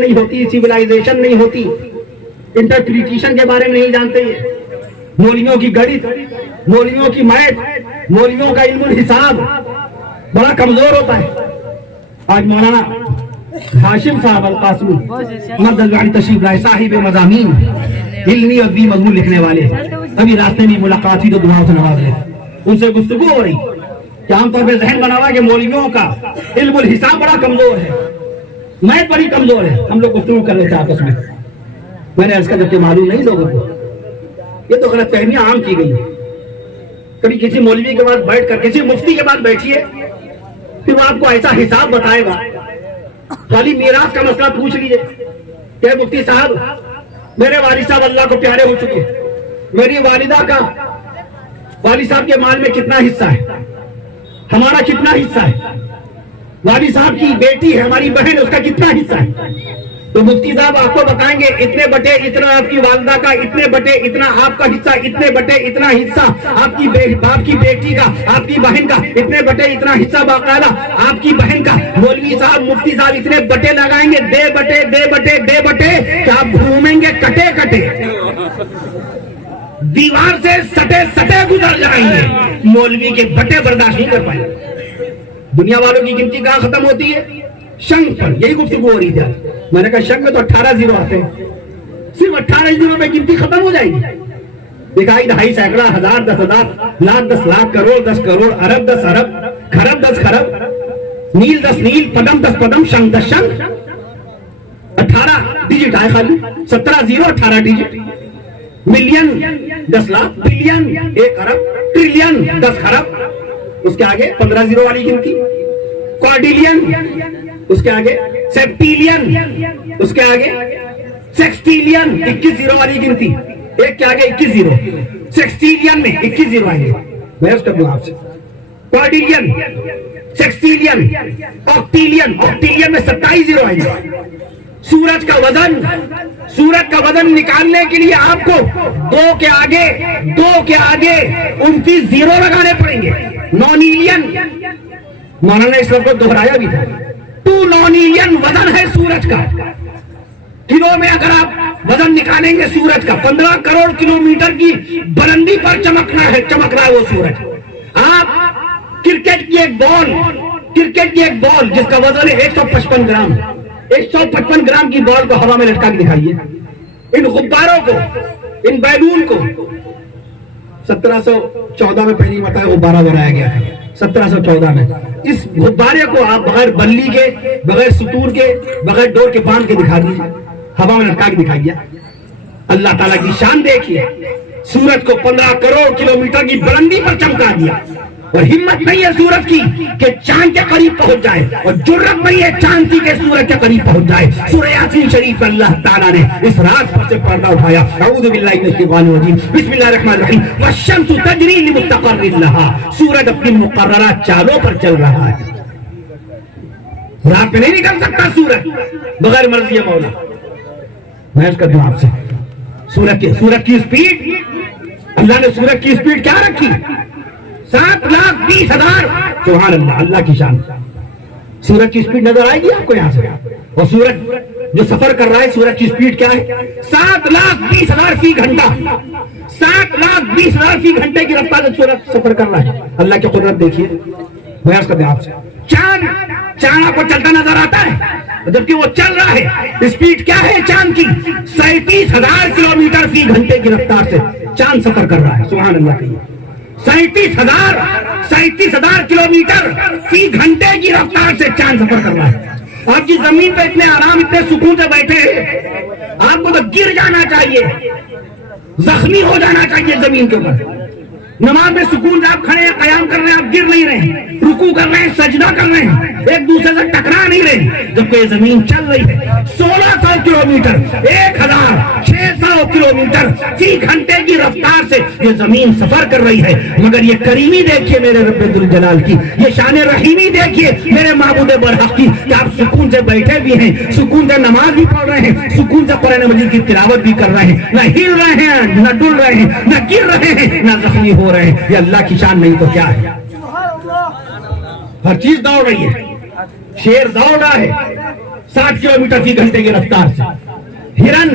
نہیں ہوتی، سیولائزیشن نہیں ہوتی، انٹرپریٹیشن کے بارے میں نہیں جانتے۔ مولویوں کی گڑت، مولویوں کی میتھ، مولویوں کا علم الحساب بڑا کمزور ہوتا ہے۔ آج مولانا ہاشم صاحب القاسمی مدد تشریف لائے، صاحب مضامین، علمی اور بھی مضمون لکھنے والے، ابھی راستے میں ملاقات ہوئی تو دعاؤں سے نواز لے، ان سے گفتگو ہو رہی کہ عام طور پہ ذہن بنا ہوا کہ مولویوں کا علم الحساب بڑا کمزور ہے، میتھ بڑی کمزور ہے۔ ہم لوگ گفتگو کر رہے تھے آپس میں نے عرض کیا جبکہ معلوم نہیں لوگوں کو، یہ تو غلط فہمیاں عام کی گئی۔ کبھی کسی مولوی کے بعد بیٹھ کر کسی مفتی کے بعد بیٹھیے، پھر وہ آپ کو ایسا حساب بتائے گا، خالی میراث کا مسئلہ پوچھ لیجئے کہ مفتی صاحب میرے والد صاحب اللہ کو پیارے ہو چکے، میری والدہ کا والد صاحب کے مال میں کتنا حصہ ہے، ہمارا کتنا حصہ ہے، والد صاحب کی بیٹی ہے ہماری بہن، اس کا کتنا حصہ ہے، تو مفتی صاحب آپ کو بتائیں گے اتنے بٹے اتنا آپ کی والدہ کا، اتنے بٹے اتنا آپ کا حصہ، اتنے بٹے اتنا حصہ آپ کی باپ کی بیٹی کا، آپ کی بہن کا، اتنے بٹے اتنا حصہ باقاعدہ آپ کی بہن کا۔ مولوی صاحب مفتی صاحب اتنے بٹے لگائیں گے، دے بٹے دے بٹے دے بٹے، کہ آپ گھومیں گے کٹے کٹے، دیوار سے سٹے سٹے گزر جائیں گے، مولوی کے بٹے برداشت نہیں کر پائیں گے۔ دنیا والوں کی گنتی کہاں ختم ہوتی ہے؟ شنگ پر، یہی گفتگو ہو رہی تھی۔ میں نے کہا شنگ میں تو 18 زیرو آتے ہیں، صرف 18 زیرو میں گنتی ختم ہو جائے گی۔ دکھائی دہائی سینکڑا ہزار 10,000 لاکھ 10 لاکھ کروڑ 10 کروڑ ارب 10 ارب خرب 10 خرب نیل 10 نیل پدم 10 پدم شنگ 10 شنگ، 18 ڈیجٹ آئے خالی، 17 zero 18 digit, million 10 lakh, billion 1 ارب، ٹریلین 10 خرب، اس کے آگے 15 زیرو والی گنتی، کوارڈیلین اس کے آگے، سیپٹیلین اس کے آگے، سیکسٹیلین 21 زیرو والی گنتی، ایک کے آگے 21 زیرو، سیکسٹیلین میں 21 زیرو آئیں گے، بحث کر دوں آپ سے، کوارڈیلین، سیکسٹیلین، آکٹیلین میں 27 زیرو آئیں گے۔ سورج کا وزن نکالنے کے لیے آپ کو 2 کے آگے 29 زیرو لگانے پڑیں گے۔ نونیلین، مولانا نے اس لفظ کو دہرایا بھی تھا، 2 نونیلین وزن ہے سورج کا۔ کلو میں اگر آپ وزن نکالیں گے سورج کا، 15 کروڑ کلومیٹر کی بلندی پر چمک رہا ہے وہ سورج۔ آپ کرکٹ کی ایک بال جس کا وزن ہے 155 گرام، 155 گرام کی بال کو ہوا میں لٹکا کے دکھائیے، ان غباروں کو، ان بیلون کو 1714 میں پہلی مرتبہ غبارہ بنایا گیا ہے، 1714 میں۔ اس غبارے کو آپ بغیر بلی کے، بغیر ستور کے، بغیر ڈور کے باندھ کے دکھا دیجیے، ہوا میں لٹکا کے دکھائیے۔ اللہ تعالیٰ کی شان دیکھیے، سورج کو 15 کروڑ کلومیٹر کی بلندی پر چمکا دیا، اور ہمت نہیں ہے سورج کی کہ چاند کے قریب پہنچ جائے، اور جرت نہیں ہے چاند کی کہ سورج کے قریب پہنچ جائے۔ سورہ یاسین شریف اللہ تعالیٰ نے اس راز پر سے پردہ اٹھایا۔ اعوذ باللہ من الشیطان الرجیم، بسم اللہ الرحمن الرحیم، والشمس تجری لمستقر لها، سورج اپنی مقررہ چالوں پر چل رہا ہے۔ رات میں نہیں نکل سکتا سورج بغیر مرضی مولا۔ میں اس کا دعا آپ سے سورج کی سپیڈ، اللہ نے سورج کی سپیڈ کیا رکھی؟ 7,20,000۔ سبحان اللہ، اللہ کی شان۔ سورج کی سپیڈ نظر آئے گی آپ کو یہاں سے؟ اور سورج جو سفر کر رہا ہے، سورج کی سپیڈ کیا ہے؟ 7,20,000 فی گھنٹہ۔ 7,20,000 فی گھنٹے کی رفتار سے سورج سفر کر رہا ہے۔ اللہ کی قدرت دیکھیے۔ میں اس کا دعا آپ سے، چاند آپ کو چلتا نظر آتا ہے، جبکہ وہ چل رہا ہے۔ اسپیڈ کیا ہے چاند کی؟ 37,000 کلومیٹر فی گھنٹے کی رفتار سے چاند سفر کر رہا ہے۔ سبحان اللہ کہیے، 37,000 کلومیٹر فی گھنٹے کی رفتار سے چاند سفر کر رہا ہے۔ آپ کی زمین پہ اتنے آرام، اتنے سکون سے بیٹھے ہیں، آپ کو تو گر جانا چاہیے، زخمی ہو جانا چاہیے زمین کے اوپر۔ نماز میں سکون سے آپ کھڑے ہیں، قیام کر رہے ہیں، آپ گر نہیں رہے ہیں، رکوع کر رہے ہیں، سجدہ کر رہے ہیں، ایک دوسرے سے ٹکرا نہیں رہے، جبکہ یہ زمین چل رہی ہے 1,600 کلومیٹر، 1,600 کلومیٹر فی گھنٹے کی رفتار سے یہ زمین سفر کر رہی ہے۔ مگر یہ کریمی دیکھیے میرے رب ذوالجلال کی، یہ شان رحیمی دیکھیے میرے معبود برحق کی، کہ آپ سکون سے بیٹھے بھی ہیں، سکون سے نماز بھی پڑھ رہے ہیں، سکون سے قرآن مجید کی تلاوت بھی کر رہے ہیں، نہ ہل رہے ہیں، نہ ڈل رہے ہیں، نہ گر رہے ہیں، نہ زخمی ہو رہے ہیں۔ یہ اللہ کی شان نہیں تو کیا ہے؟ ہر چیز دوڑ رہی ہے، شیر دوڑ رہا ہے 60 کلومیٹر فی گھنٹے کی رفتار سے۔ ہرن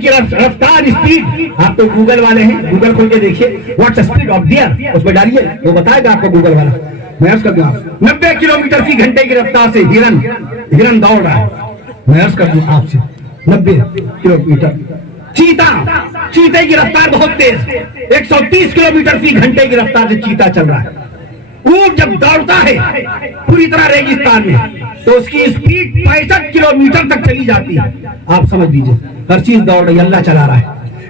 کی رفتار، اسپیڈ، آپ تو گوگل والے ہیں، گوگل کھول کے دیکھیے، واٹس اسپیڈ آف ڈیئر، اس پہ ڈالیے، وہ بتائے گا آپ کو گوگل والا۔ میں اس کا دوں 90 کلومیٹر فی گھنٹے کی رفتار سے ہرن دوڑ رہا ہے۔ میں اس کا دوں آپ سے 90 کلومیٹر۔ چیتے کی رفتار بہت تیز، 130 کلومیٹر فی گھنٹے کی رفتار سے چیتا چل رہا ہے۔ اونٹ جب دوڑتا ہے پوری طرح ریگستان میں تو اس کی اسپیڈ 65 کلومیٹر تک چلی جاتی ہے۔ آپ سمجھ لیجئے، ہر چیز دوڑ رہی ہے، اللہ چلا رہا ہے۔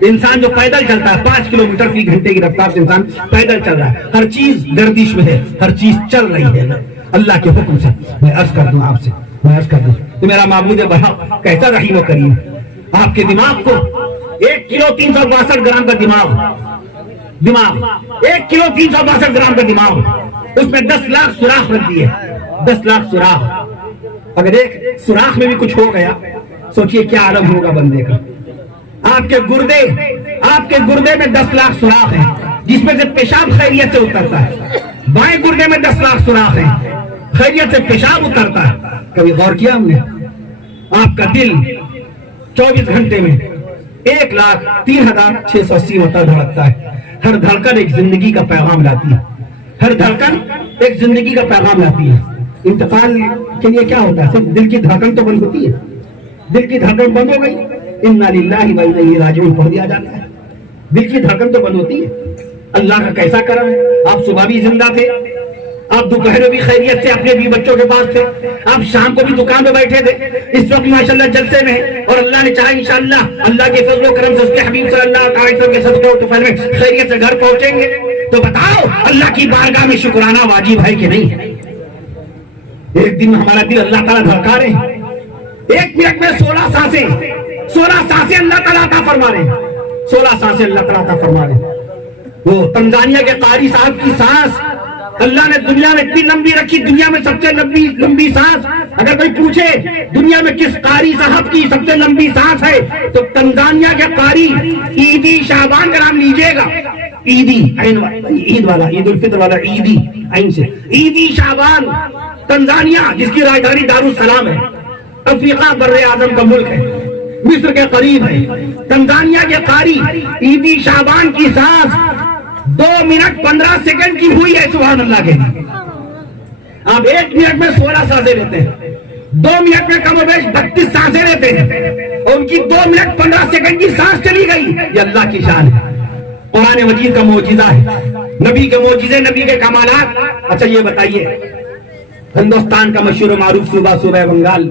انسان جو پیدل چلتا ہے 5 کلومیٹر فی گھنٹے کی رفتار سے انسان پیدل چل رہا ہے۔ ہر چیز گردش میں ہے، ہر چیز چل رہی ہے اللہ کے حکم سے۔ میں عرض کر دوں آپ سے، تو میرا معبود برحق کیسا رحیم و کریم، آپ کے دماغ کو 1 کلو 362 گرام کا دماغ 1 کلو 362 گرام کا دماغ، اس میں 10 لاکھ سوراخ رکھ دیے، 10 لاکھ سوراخ۔ اگر ایک سوراخ میں بھی کچھ ہو گیا، سوچئے کیا عالم ہوگا بندے کا۔ آپ کے گردے میں 10 لاکھ سوراخ ہیں، جس میں سے پیشاب خیریت سے اترتا ہے۔ بائیں گردے میں 10 لاکھ سوراخ ہیں، خیریت سے پیشاب اترتا ہے۔ کبھی غور کیا ہم نے؟ آپ کا دل 24 گھنٹے میں 1,03,680 مرتبہ دھڑکتا ہے۔ ہر دھڑکن ایک زندگی کا پیغام لاتی ہے، ہر دھڑکن ایک زندگی کا پیغام لاتی ہے۔ انتقال کے لیے کیا ہوتا ہے؟ صرف دل کی دھڑکن تو بند ہوتی ہے، دل کی دھڑکن بند ہو گئی، انا للہ و انا الیہ راجعون پڑھ دیا جاتا ہے، دل کی دھڑکن تو بند ہوتی ہے۔ اللہ کا کیسا کرم ہے، آپ صبح بھی زندہ تھے، آپ دوپہر بھی خیریت سے اپنے بھی بچوں کے پاس تھے، آپ شام کو بھی دکان پہ بیٹھے تھے، اس وقت ماشاءاللہ جلسے میں ہیں، اور اللہ نے چاہا انشاءاللہ اللہ کے فضل و کرم سے اس کے حبیب صلی اللہ علیہ وسلم کے صدقے و طفیل میں خیریت سے گھر پہنچیں گے۔ تو بتاؤ اللہ کی بارگاہ میں شکرانہ واجب ہے کہ نہیں ہے؟ ایک دن ہمارا دل اللہ تعالیٰ دھڑکا رہے ہیں، 1 منٹ میں 16 سانسیں اللہ تعالیٰ عطا فرما رہے ہیں، 16 سانسیں اللہ تعالیٰ عطا فرما رہے ہیں۔ وہ تنزانیہ کے قاری صاحب کی سانس اللہ نے دنیا میں اتنی لمبی رکھی، دنیا میں سب سے لمبی سانس۔ اگر کوئی پوچھے دنیا میں کس قاری صاحب کی سب سے لمبی سانس ہے تو تنزانیہ کے قاری عیدی شعبان کا نام لیجئے گا، عید والا، عید الفطر والا، عین سے عیدی شعبان، تنزانیہ جس کی راجدھانی دارالسلام ہے، افریقہ بر اعظم کا ملک ہے، مصر کے قریب ہے۔ تنزانیہ کے قاری عیدی شعبان کی سانس 2 منٹ 15 سیکنڈ کی ہوئی ہے، سبحان اللہ کے لیے۔ آپ 1 منٹ میں 16 سانسیں لیتے ہیں، 2 منٹ میں کم و بیش 32 سانسیں لیتے ہیں، اور ان کی 2 منٹ 15 سیکنڈ کی سانس چلی گئی، یہ اللہ کی شان ہے، قرآن مجید کا معجزہ ہے، نبی کے معجزے، نبی کے کمالات۔ اچھا یہ بتائیے، ہندوستان کا مشہور و معروف صوبہ بنگال،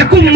1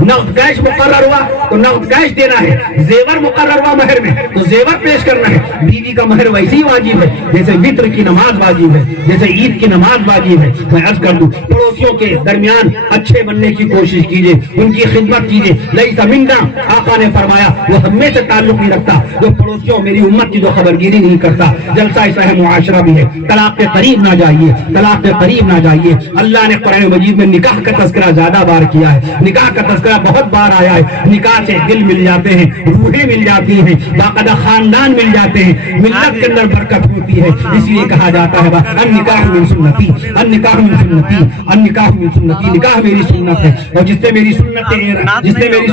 نقد کیش مقرر ہوا تو نقد کیش دینا ہے، زیور مقرر ہوا مہر میں تو زیور پیش کرنا ہے۔ بیوی کا مہر ویسے ہی واجب ہے جیسے وطر کی نماز واجب ہے، جیسے عید کی نماز واجب ہے۔ میں عرض کر دوں پڑوسیوں کے درمیان اچھے بننے کی کوشش کیجیے، ان کی خدمت کیجیے۔ لیس منا، آقا نے فرمایا وہ ہم میں سے تعلق نہیں رکھتا جو پڑوسیوں میری امت کی جو خبرگیری نہیں کرتا۔ جلسہ صحیح معاشرہ بھی ہے، طلاق کے قریب نہ جائیے، طلاق کے قریب نہ جائیے۔ اللہ نے قرآن مجید میں نکاح کا تذکرہ زیادہ بار کیا ہے، نکاح کا تذکرہ بہت بار آیا ہے۔ نکاح سے دل مل جاتے ہیں، روحیں مل جاتی ہیں، باقاعدہ خاندان مل جاتے ہیں، ملت کے اندر برکت ہوتی ہے۔ اس لیے کہا جاتا ہے النکاح من سنتی، النکاح من سنتی، النکاح من سنتی، نکاح میری سنت ہے، اور جس نے میری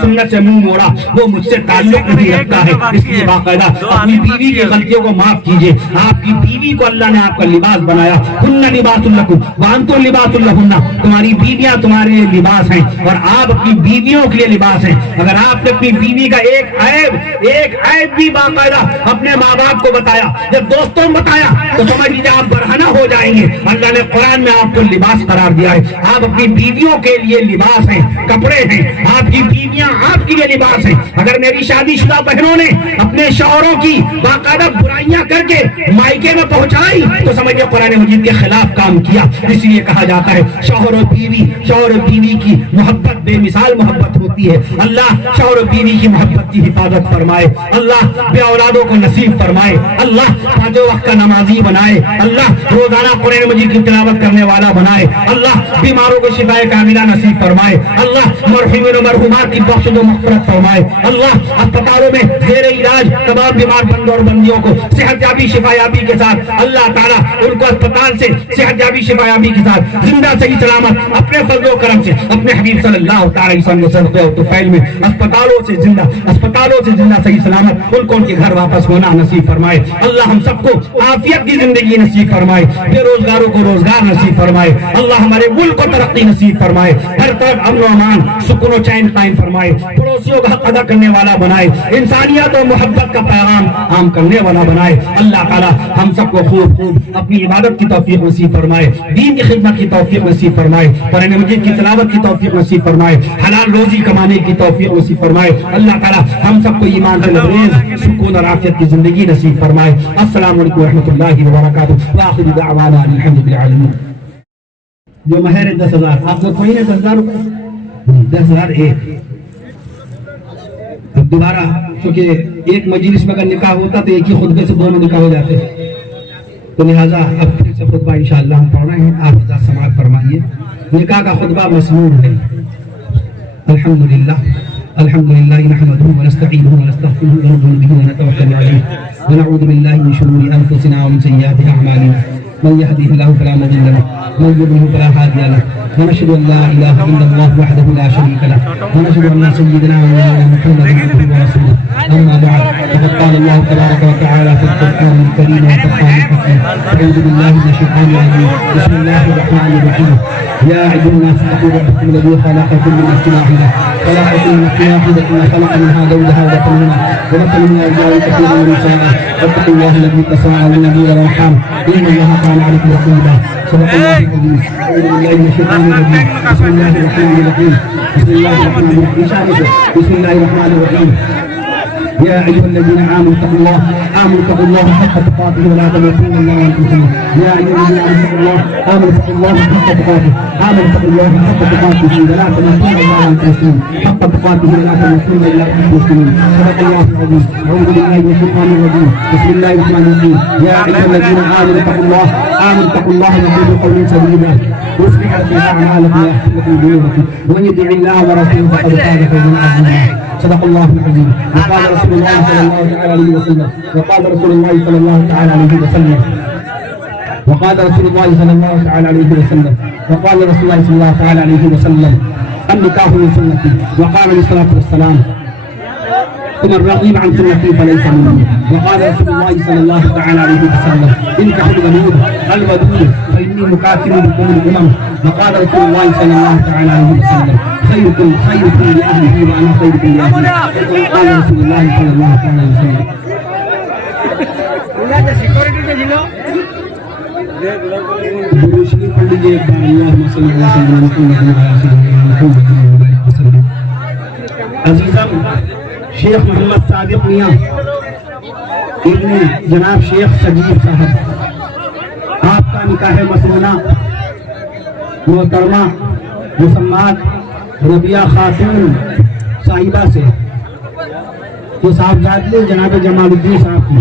سنت سے منہ موڑا وہ مجھ سے تعلق نہیں رکھتا ہے۔ اس لیے باقاعدہ اپنی بیوی کی غلطیوں کو معاف کیجیے۔ آپ کی بیوی کو اللہ نے آپ کا لباس بنایا، ہن لباس لکم وانتم لباس لہن، تمہاری بیویاں تمہارے لیے لباس ہیں اور آپ اپنی بیویوں کے لیے لباس ہیں۔ اگر آپ نے اپنی بیوی کا ایک عیب بھی باقاعدہ اپنے ماں باپ کو بتایا، جب دوستوں کو بتایا تو سمجھ لیجیے آپ برہنہ ہو جائیں گے۔ اللہ نے قرآن میں آپ کو لباس قرار دیا ہے، آپ اپنی بیویوں کے لیے لباس ہیں، کپڑے ہیں، آپ کی بیویاں آپ کے لیے لباس ہیں۔ اگر میری شادی شدہ بہنوں نے اپنے شوہروں کی باقاعدہ برائیاں کر کے مائکے میں پہنچائی تو سمجھے قرآن مجید کے خلاف کام کیا۔ اس لیے کہا جاتا ہے شوہر و بیوی کی محبت بے مثال محبت ہوتی ہے۔ اللہ شوہر و بیوی کی محبت کی حفاظت فرمائے، اللہ بے اولادوں کو نصیب فرمائے، اللہ پانچوں وقت کا نمازی بنائے، اللہ روزانہ قرآن مجید کی تلاوت کرنے والا بنائے، اللہ بیماروں کو شفاء کاملہ نصیب فرمائے، اللہ مرحومین و مرحومات کی بخش و مغفرت فرمائے، اللہ اسپتالوں میں زیر علاج تمام بیمار بندوں اور بندیوں کو صحت یابی شفا یابی کے ساتھ اللہ تعالیٰ ان کو اسپتال سے صحت یابی شفا یابی کے ساتھ زندہ صحیح سلامت اپنے فضل و کرم سے اپنے حبیب صلی اللہ تعالی وسلم صدقے و طفیل میں اسپتالوں سے زندہ صحیح سلامت ان کو ان کے گھر واپس ہونا نصیب فرمائے۔ اللہ ہم سب کو عافیت کی زندگی نصیب فرمائے، بے روزگاروں کو روزگار نصیب فرمائے، اللہ ہمارے ملک کو ترقی نصیب فرمائے، ہر طرف امن و امان سکون و چین قائم فرمائے، پڑوسیوں کا حق ادا کرنے والا بنائے، انسانیت اور محبت کا پیغام عام کرنے والا بنائے۔ اللہ تعالی ہم سب کو خوب اپنی عبادت کی توفیق نصیب فرمائے، دین کی خدمت کی توفیق نصیب فرمائے، قرآن مجید کی تلاوت کی توفیق نصیب فرمائے، حلال روزی کمانے کی توفیق نصیب فرمائے۔ اللہ تعالی ہم سب کو ایمان سے لبریز سکون اور عافیت کی زندگی نصیب فرمائے۔ السلام علیکم ورحمۃ اللہ وبرکاتہ، وآخر دعوانا الحمد للہ العالمین۔ جو مہر 10,000 آپ لوگ کوئی نہیں 10,000 روپے 10,000 ایک اب دوبارہ کیونکہ ایک مجلس میں اگر نکاح ہوتا تو ایک ہی خطبے سے دونوں نکاح ہو جاتے، تو لہٰذا اب پھر سے خطبہ انشاءاللہ ہم پڑھ رہے ہیں، آپ اجازت سماعت فرمائیے۔ نکاح کا خطبہ مسنون ہے۔ الحمدللہ الحمدللہ نحمده ونستعینه ونستغفره ونؤمن به ونتوکل علیہ ونعوذ باللہ من شرور انفسنا ومن سیئات اعمالنا من يهده الله فلا مضل له ومن يضلل فلا هادي له ونشهد ان لا اله الا الله وحده لا شريك له ونشهد ان سيدنا ونبينا محمدا عبده ورسوله اما بعد فقد قال الله تبارك وتعالى في القران الكريم والفرقان الحكيم اعوذ بالله من الشيطان الرجيم بسم الله الرحمن الرحيم يا ايها الناس اتقوا ربكم الذي خلقكم من نفس واحده خلق من نفس واحده وخلق منها زوجها وبث منها رجالا كثيرا ونساء واتقوا الله الذي تساءلون به والارحام ان الله كان عليكم رقيبا صدق الله العظيم اعوذ بالله من الشيطان الرجيم بسم الله الرحمن الرحيم بسم الله الرحمن الرحيم بسم الله الرحمن الرحيم يا أيها الذين آمنوا اتقوا الله حق تقاته ولا تموتن إلا وأنتم مسلمون يا أيها الذين آمنوا اتقوا الله حق تقاته اتقوا الله حق تقاته ولا تموتن إلا وأنتم مسلمون حق تقاته ولا تموتن إلا وأنتم مسلمون صدق الله العظيم أعوذ بالله من الشيطان الرجيم بسم الله الرحمن الرحيم يا أيها الذين آمنوا اتقوا الله وقولوا قولا سديدا يصلح لكم أعمالكم ويغفر لكم ذنوبكم ومن يطع الله ورسوله فقد فاز فوزا عظيما صدق الله العظيم وقال رسول الله صلى الله عليه وسلم وقال رسول الله صلى الله عليه وسلم وقال رسول الله صلى الله عليه وسلم وقال رسول الله صلى الله عليه وسلم النكاح من سنتي وقال عليه الصلاة والسلام ومن رغب عن سنتي فليس مني وقال رسول الله صلى الله عليه وسلم انكحوا الودود فإني مكاثر بكم الأمم وقال رسول الله صلى الله عليه وسلم خيركم لأهله وأنا خيركم لأهلي وقال رسول الله صلى الله عليه وسلم درود شریف پڑھ لیجیے ایک بار اللهم صل على سيدنا محمد وعلى آل سيدنا محمد محمد وآلہ وسلم۔ عزیزم شیخ محمد صادق میاں ابن جناب شیخ سجید صاحب، آپ کا نکاح مسنونہ محترمہ مسمات ربیہ خاتون صاحبہ سے جو صاحبزادی جناب جمال الدین صاحب کی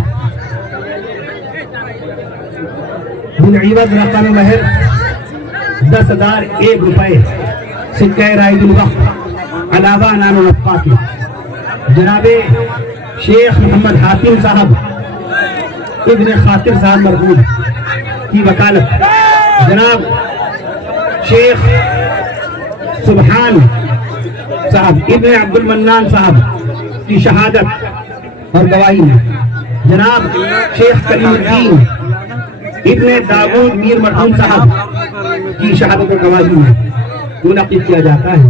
بالعوض رقم مہر 10,001 روپے سکہ رائد الوقت علاوہ انعام و نفقہ کے جناب شیخ محمد حاتم صاحب ابن خاطر صاحب مرحوم کی وکالت جناب شیخ سبحان صاحب ابن عبد المنان صاحب کی شہادت اور گواہی میں جناب شیخ کلیم الدین ابن داود میر مرحوم صاحب کی شہادت اور گواہی میں منعقد کیا جاتا ہے۔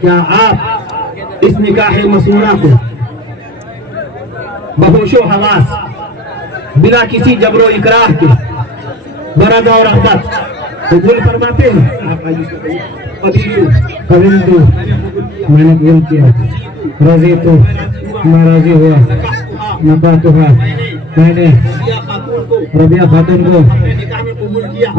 کیا آپ اس نکاح مسنونہ کو بہوش و حواس بلا کسی جبر و اکراہ کے برد اور رغبت قبول فرماتے ہیں؟ قبول تو میں نے قبول کیا، رضی تو میں راضی ہوا، نباتها میں نے ربیہ خاتون کو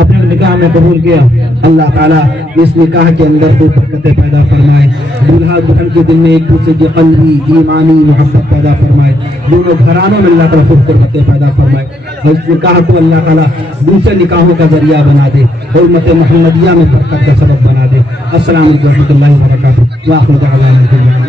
اپنے نکاح میں قبول کیا۔ اللہ تعالیٰ اس نکاح کے اندر خوب برکتیں پیدا فرمائے، دولہا دلہن کے دل میں ایک دوسرے کی قلبی ایمانی محبت پیدا فرمائے، دونوں گھرانوں میں اللہ تعالیٰ خوب برکتیں پیدا فرمائے، اور اس نکاح کو اللہ تعالیٰ دوسرے نکاحوں کا ذریعہ بنا دے، حرمت محمدیہ میں برکت کا سبب بنا دے۔ السلام علیکم و رحمۃ اللہ وبرکاتہ۔ وآخر دعوانا